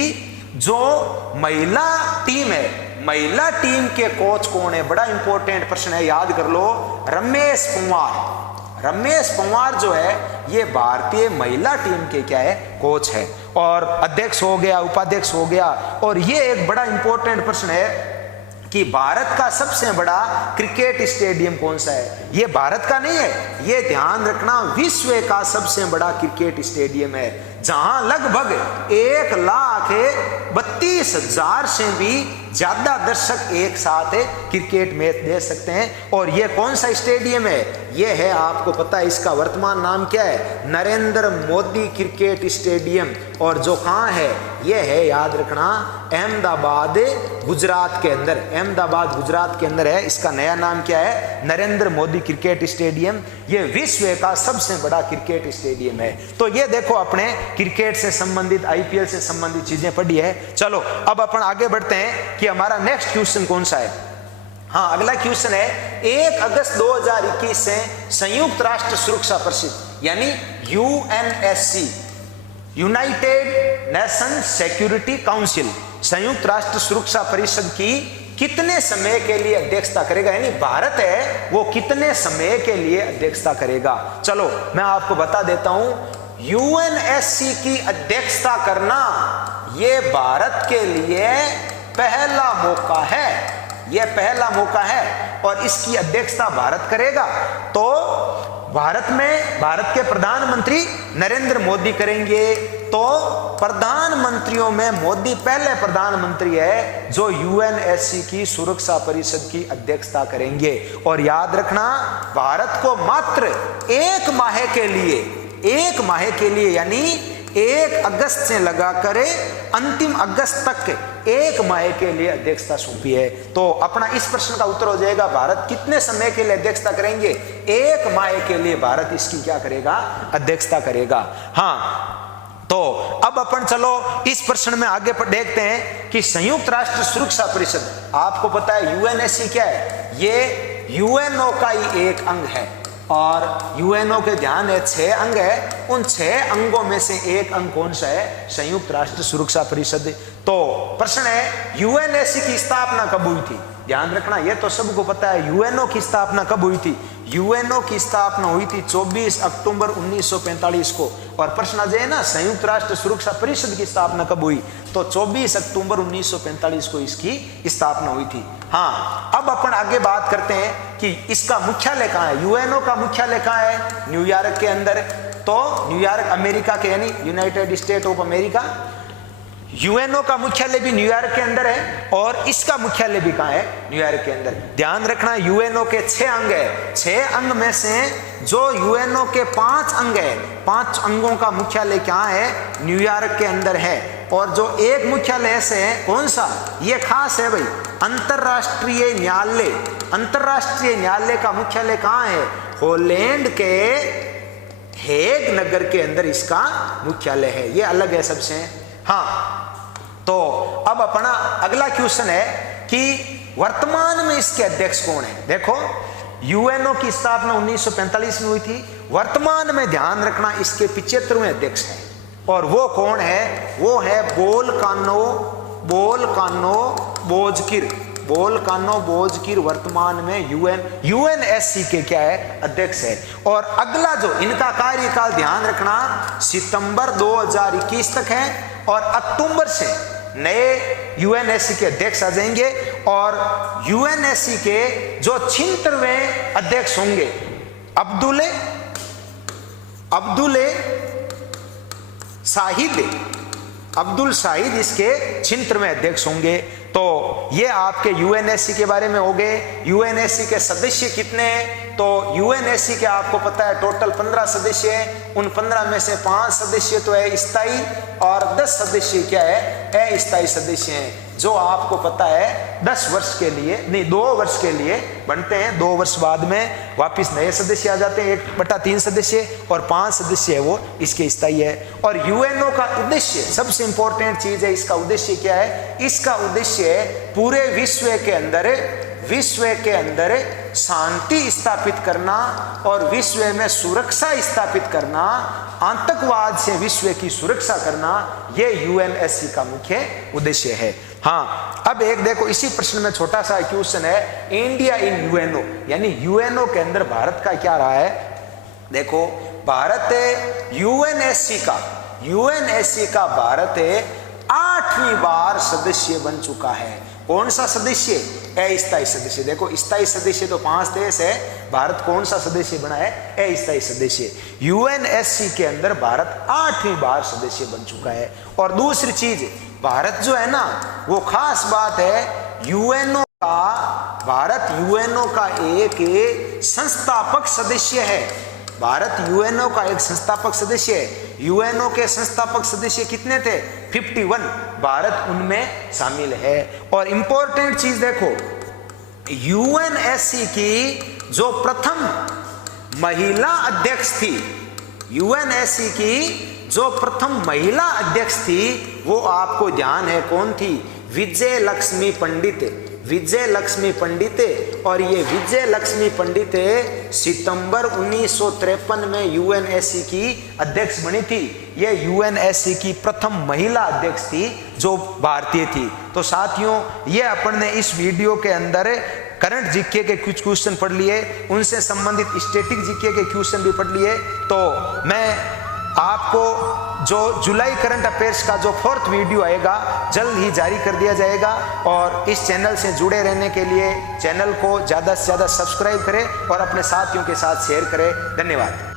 जो महिला टीम है, महिला टीम के कोच कौन है? बड़ा इंपॉर्टेंट प्रश्न है, याद कर लो। रमेश पंवार। रमेश पंवार जो है ये भारतीय महिला टीम के क्या है? कोच है। और अध्यक्ष हो गया, उपाध्यक्ष हो गया। और ये एक बड़ा इंपॉर्टेंट प्रश्न है कि भारत का सबसे बड़ा क्रिकेट स्टेडियम कौन सा है? ये भारत का नहीं है, ये ध्यान रखना, विश्व का सबसे बड़ा क्रिकेट स्टेडियम है, जहां लगभग 1,32,000 से भी ज्यादा दर्शक एक साथ क्रिकेट मैच देख सकते हैं। और ये कौन सा स्टेडियम है? ये है, आपको पता है इसका वर्तमान नाम क्या है? Narendra Modi cricket stadium. और जो कहाँ है? ये है, याद रखना, अहमदाबाद गुजरात के अंदर। अहमदाबाद गुजरात के अंदर है। इसका नया नाम क्या है? Narendra Modi cricket stadium. ये विश्व का सबसे बड़ा क्रिकेट स्टेडियम है। तो ये देखो, अपने क्रिकेट से संबंधित, आईपीएल से संबंधित चीजें पढ़ी है। चलो अब अपन आगे बढ़ते हैं कि हमारा नेक्स्ट क्वेश्चन कौन सा है। हाँ, अगला क्वेश्चन है, 1 अगस्त 2021 से संयुक्त राष्ट्र सुरक्षा परिषद यानी UNSC, United nation security council, संयुक्त राष्ट्र सुरक्षा परिषद की कितने समय के लिए अध्यक्षता करेगा? यानी भारत है वो कितने समय के लिए अध्यक्षता करेगा? चलो मैं आपको बता देता हूं, यूएनएससी की अध्यक्षता करना ये भारत के लिए पहला मौका है। यह पहला मौका है और इसकी अध्यक्षता भारत करेगा। तो भारत में भारत के प्रधानमंत्री नरेंद्र मोदी करेंगे। तो प्रधानमंत्रियों में मोदी पहले प्रधानमंत्री है जो यूएनएससी की सुरक्षा परिषद की अध्यक्षता करेंगे। और याद रखना, भारत को मात्र 1 माह के लिए, 1 माह के लिए यानी 1 अगस्त से लगाकर अंतिम अगस्त तक 1 माह के लिए अध्यक्षता सौंपी है। तो अपना इस प्रश्न का उत्तर हो जाएगा, भारत कितने समय के लिए अध्यक्षता करेंगे? 1 माह के लिए भारत इसकी क्या करेगा? अध्यक्षता करेगा। हाँ, तो अब अपन चलो इस प्रश्न में आगे पर देखते हैं कि संयुक्त राष्ट्र सुरक्षा परिषद, आपको पता है यूएनएससी क्या है? ये यूएनओ का ही एक अंग है। और यूएनओ के ध्यान है 6 अंग है, उन 6 अंगों में से एक अंग कौन सा है? संयुक्त राष्ट्र सुरक्षा परिषद। तो प्रश्न है, यूएनएससी की स्थापना कब हुई थी? ध्यान रखना, ये तो सबको पता है। यूएनओ की स्थापना कब हुई थी? यूएनओ की स्थापना हुई थी 24 अक्टूबर 1945 को। और प्रश्न आ जाए ना, संयुक्त राष्ट्र सुरक्षा परिषद की स्थापना कब हुई? तो 24 अक्टूबर 1945 को इसकी स्थापना हुई थी। हाँ, अब अपन आगे बात करते हैं कि इसका मुख्यालय कहाँ है? यूएनओ का मुख्यालय कहाँ है? न्यूयॉर्क के अंदर। तो न्यूयॉर्क अमेरिका के यानी United state of America. UNO का मुख्यालय भी न्यूयॉर्क के अंदर है और इसका मुख्यालय भी कहाँ है? न्यूयॉर्क के अंदर। ध्यान रखना, यूएनओ के 6 अंग है। 6 अंग में से जो यूएनओ के 5 अंग है, 5 अंगों का मुख्यालय कहाँ है? न्यूयॉर्क के अंदर है। और जो एक मुख्यालय ऐसे है, कौन सा? ये खास है भाई, अंतरराष्ट्रीय न्यायालय। अंतरराष्ट्रीय न्यायालय का मुख्यालय कहाँ है? हॉलैंड के हेग नगर के अंदर इसका मुख्यालय है। ये अलग है सबसे। हाँ, तो अब अपना अगला क्वेश्चन है कि वर्तमान में इसके अध्यक्ष कौन है? देखो, यूएनओ की स्थापना 1945 में हुई थी। वर्तमान में ध्यान रखना, इसके 75वें अध्यक्ष हैं। और वो कौन है? वो है वोल्कानो बोजकिर। वोल्कानो बोजकिर वर्तमान में यूएनएससी के क्या है? अध्यक्ष है। और अगला जो इनका कार्यकाल, ध्यान रखना, सितंबर 2021 तक है। और अक्टूबर से नए यूएनएससी के अध्यक्ष आ जाएंगे। और यूएनएससी के जो 76वें अध्यक्ष होंगे, अब्दुल शाहिद इसके 76वें अध्यक्ष होंगे। तो ये आपके यूएनएससी के बारे में हो गए। यूएनएससी के सदस्य कितने हैं? तो यूएनएससी के आपको पता है टोटल 15 सदस्य हैं। उन 15 में से 5 सदस्य तो है स्थायी और 10 सदस्य क्या है? अस्थायी सदस्य हैं, जो आपको पता है 10 वर्ष के लिए नहीं, 2 वर्ष के लिए बनते हैं। 2 वर्ष बाद में वापस नए सदस्य आ जाते हैं, 1/3 सदस्य, और 5 सदस्य है वो इसके स्थायी है। और यूएनओ का उद्देश्य, सबसे इंपॉर्टेंट चीज है, इसका उद्देश्य क्या है? इसका उद्देश्य पूरे विश्व के अंदर विश्व के अंदर शांति स्थापित करना और विश्व में सुरक्षा स्थापित करना, आतंकवाद से विश्व की सुरक्षा करना, ये यूएनएससी का मुख्य उद्देश्य है। हाँ, अब एक देखो इसी प्रश्न में छोटा सा क्वेश्चन है, इंडिया इन यूएनओ, यानी यूएनओ के अंदर भारत का क्या रहा है। देखो भारत यूएनएससी का भारत 8वीं बार सदस्य बन चुका है। कौन सा सदस्य? अस्थायी सदस्य। देखो स्थायी सदस्य तो 5 देश है, भारत कौन सा सदस्य बना है? अस्थायी सदस्य। यूएनएससी के अंदर भारत 8वीं बार सदस्य बन चुका है। और दूसरी चीज, भारत जो है ना, वो खास बात है, भारत यूएनओ का एक संस्थापक सदस्य है। भारत यूएनओ का एक संस्थापक सदस्य है। यूएनओ के संस्थापक सदस्य कितने थे? 51, भारत उनमें शामिल है। और इंपॉर्टेंट चीज देखो, यूएनएससी की जो प्रथम महिला अध्यक्ष थी, यूएनएससी की जो प्रथम महिला अध्यक्ष थी, वो आपको ध्यान है कौन थी? विजय लक्ष्मी पंडित। विजय लक्ष्मी पंडित। और ये विजय लक्ष्मी पंडित सितंबर 1953 में यूएनएससी की अध्यक्ष बनी थी। ये यूएनएससी की प्रथम महिला अध्यक्ष थी जो भारतीय थी। तो साथियों, ये अपन ने इस वीडियो के अंदर करंट जीके के कुछ क्वेश्चन पढ़ लिए, उनसे संबंधित स्टैटिक जीके के क्वेश्चन भी पढ़ लिए। तो मैं आपको जो जुलाई करंट अफेयर्स का जो 4th वीडियो आएगा जल्द ही जारी कर दिया जाएगा। और इस चैनल से जुड़े रहने के लिए चैनल को ज़्यादा से ज़्यादा सब्सक्राइब करें और अपने साथियों के साथ शेयर करें। धन्यवाद।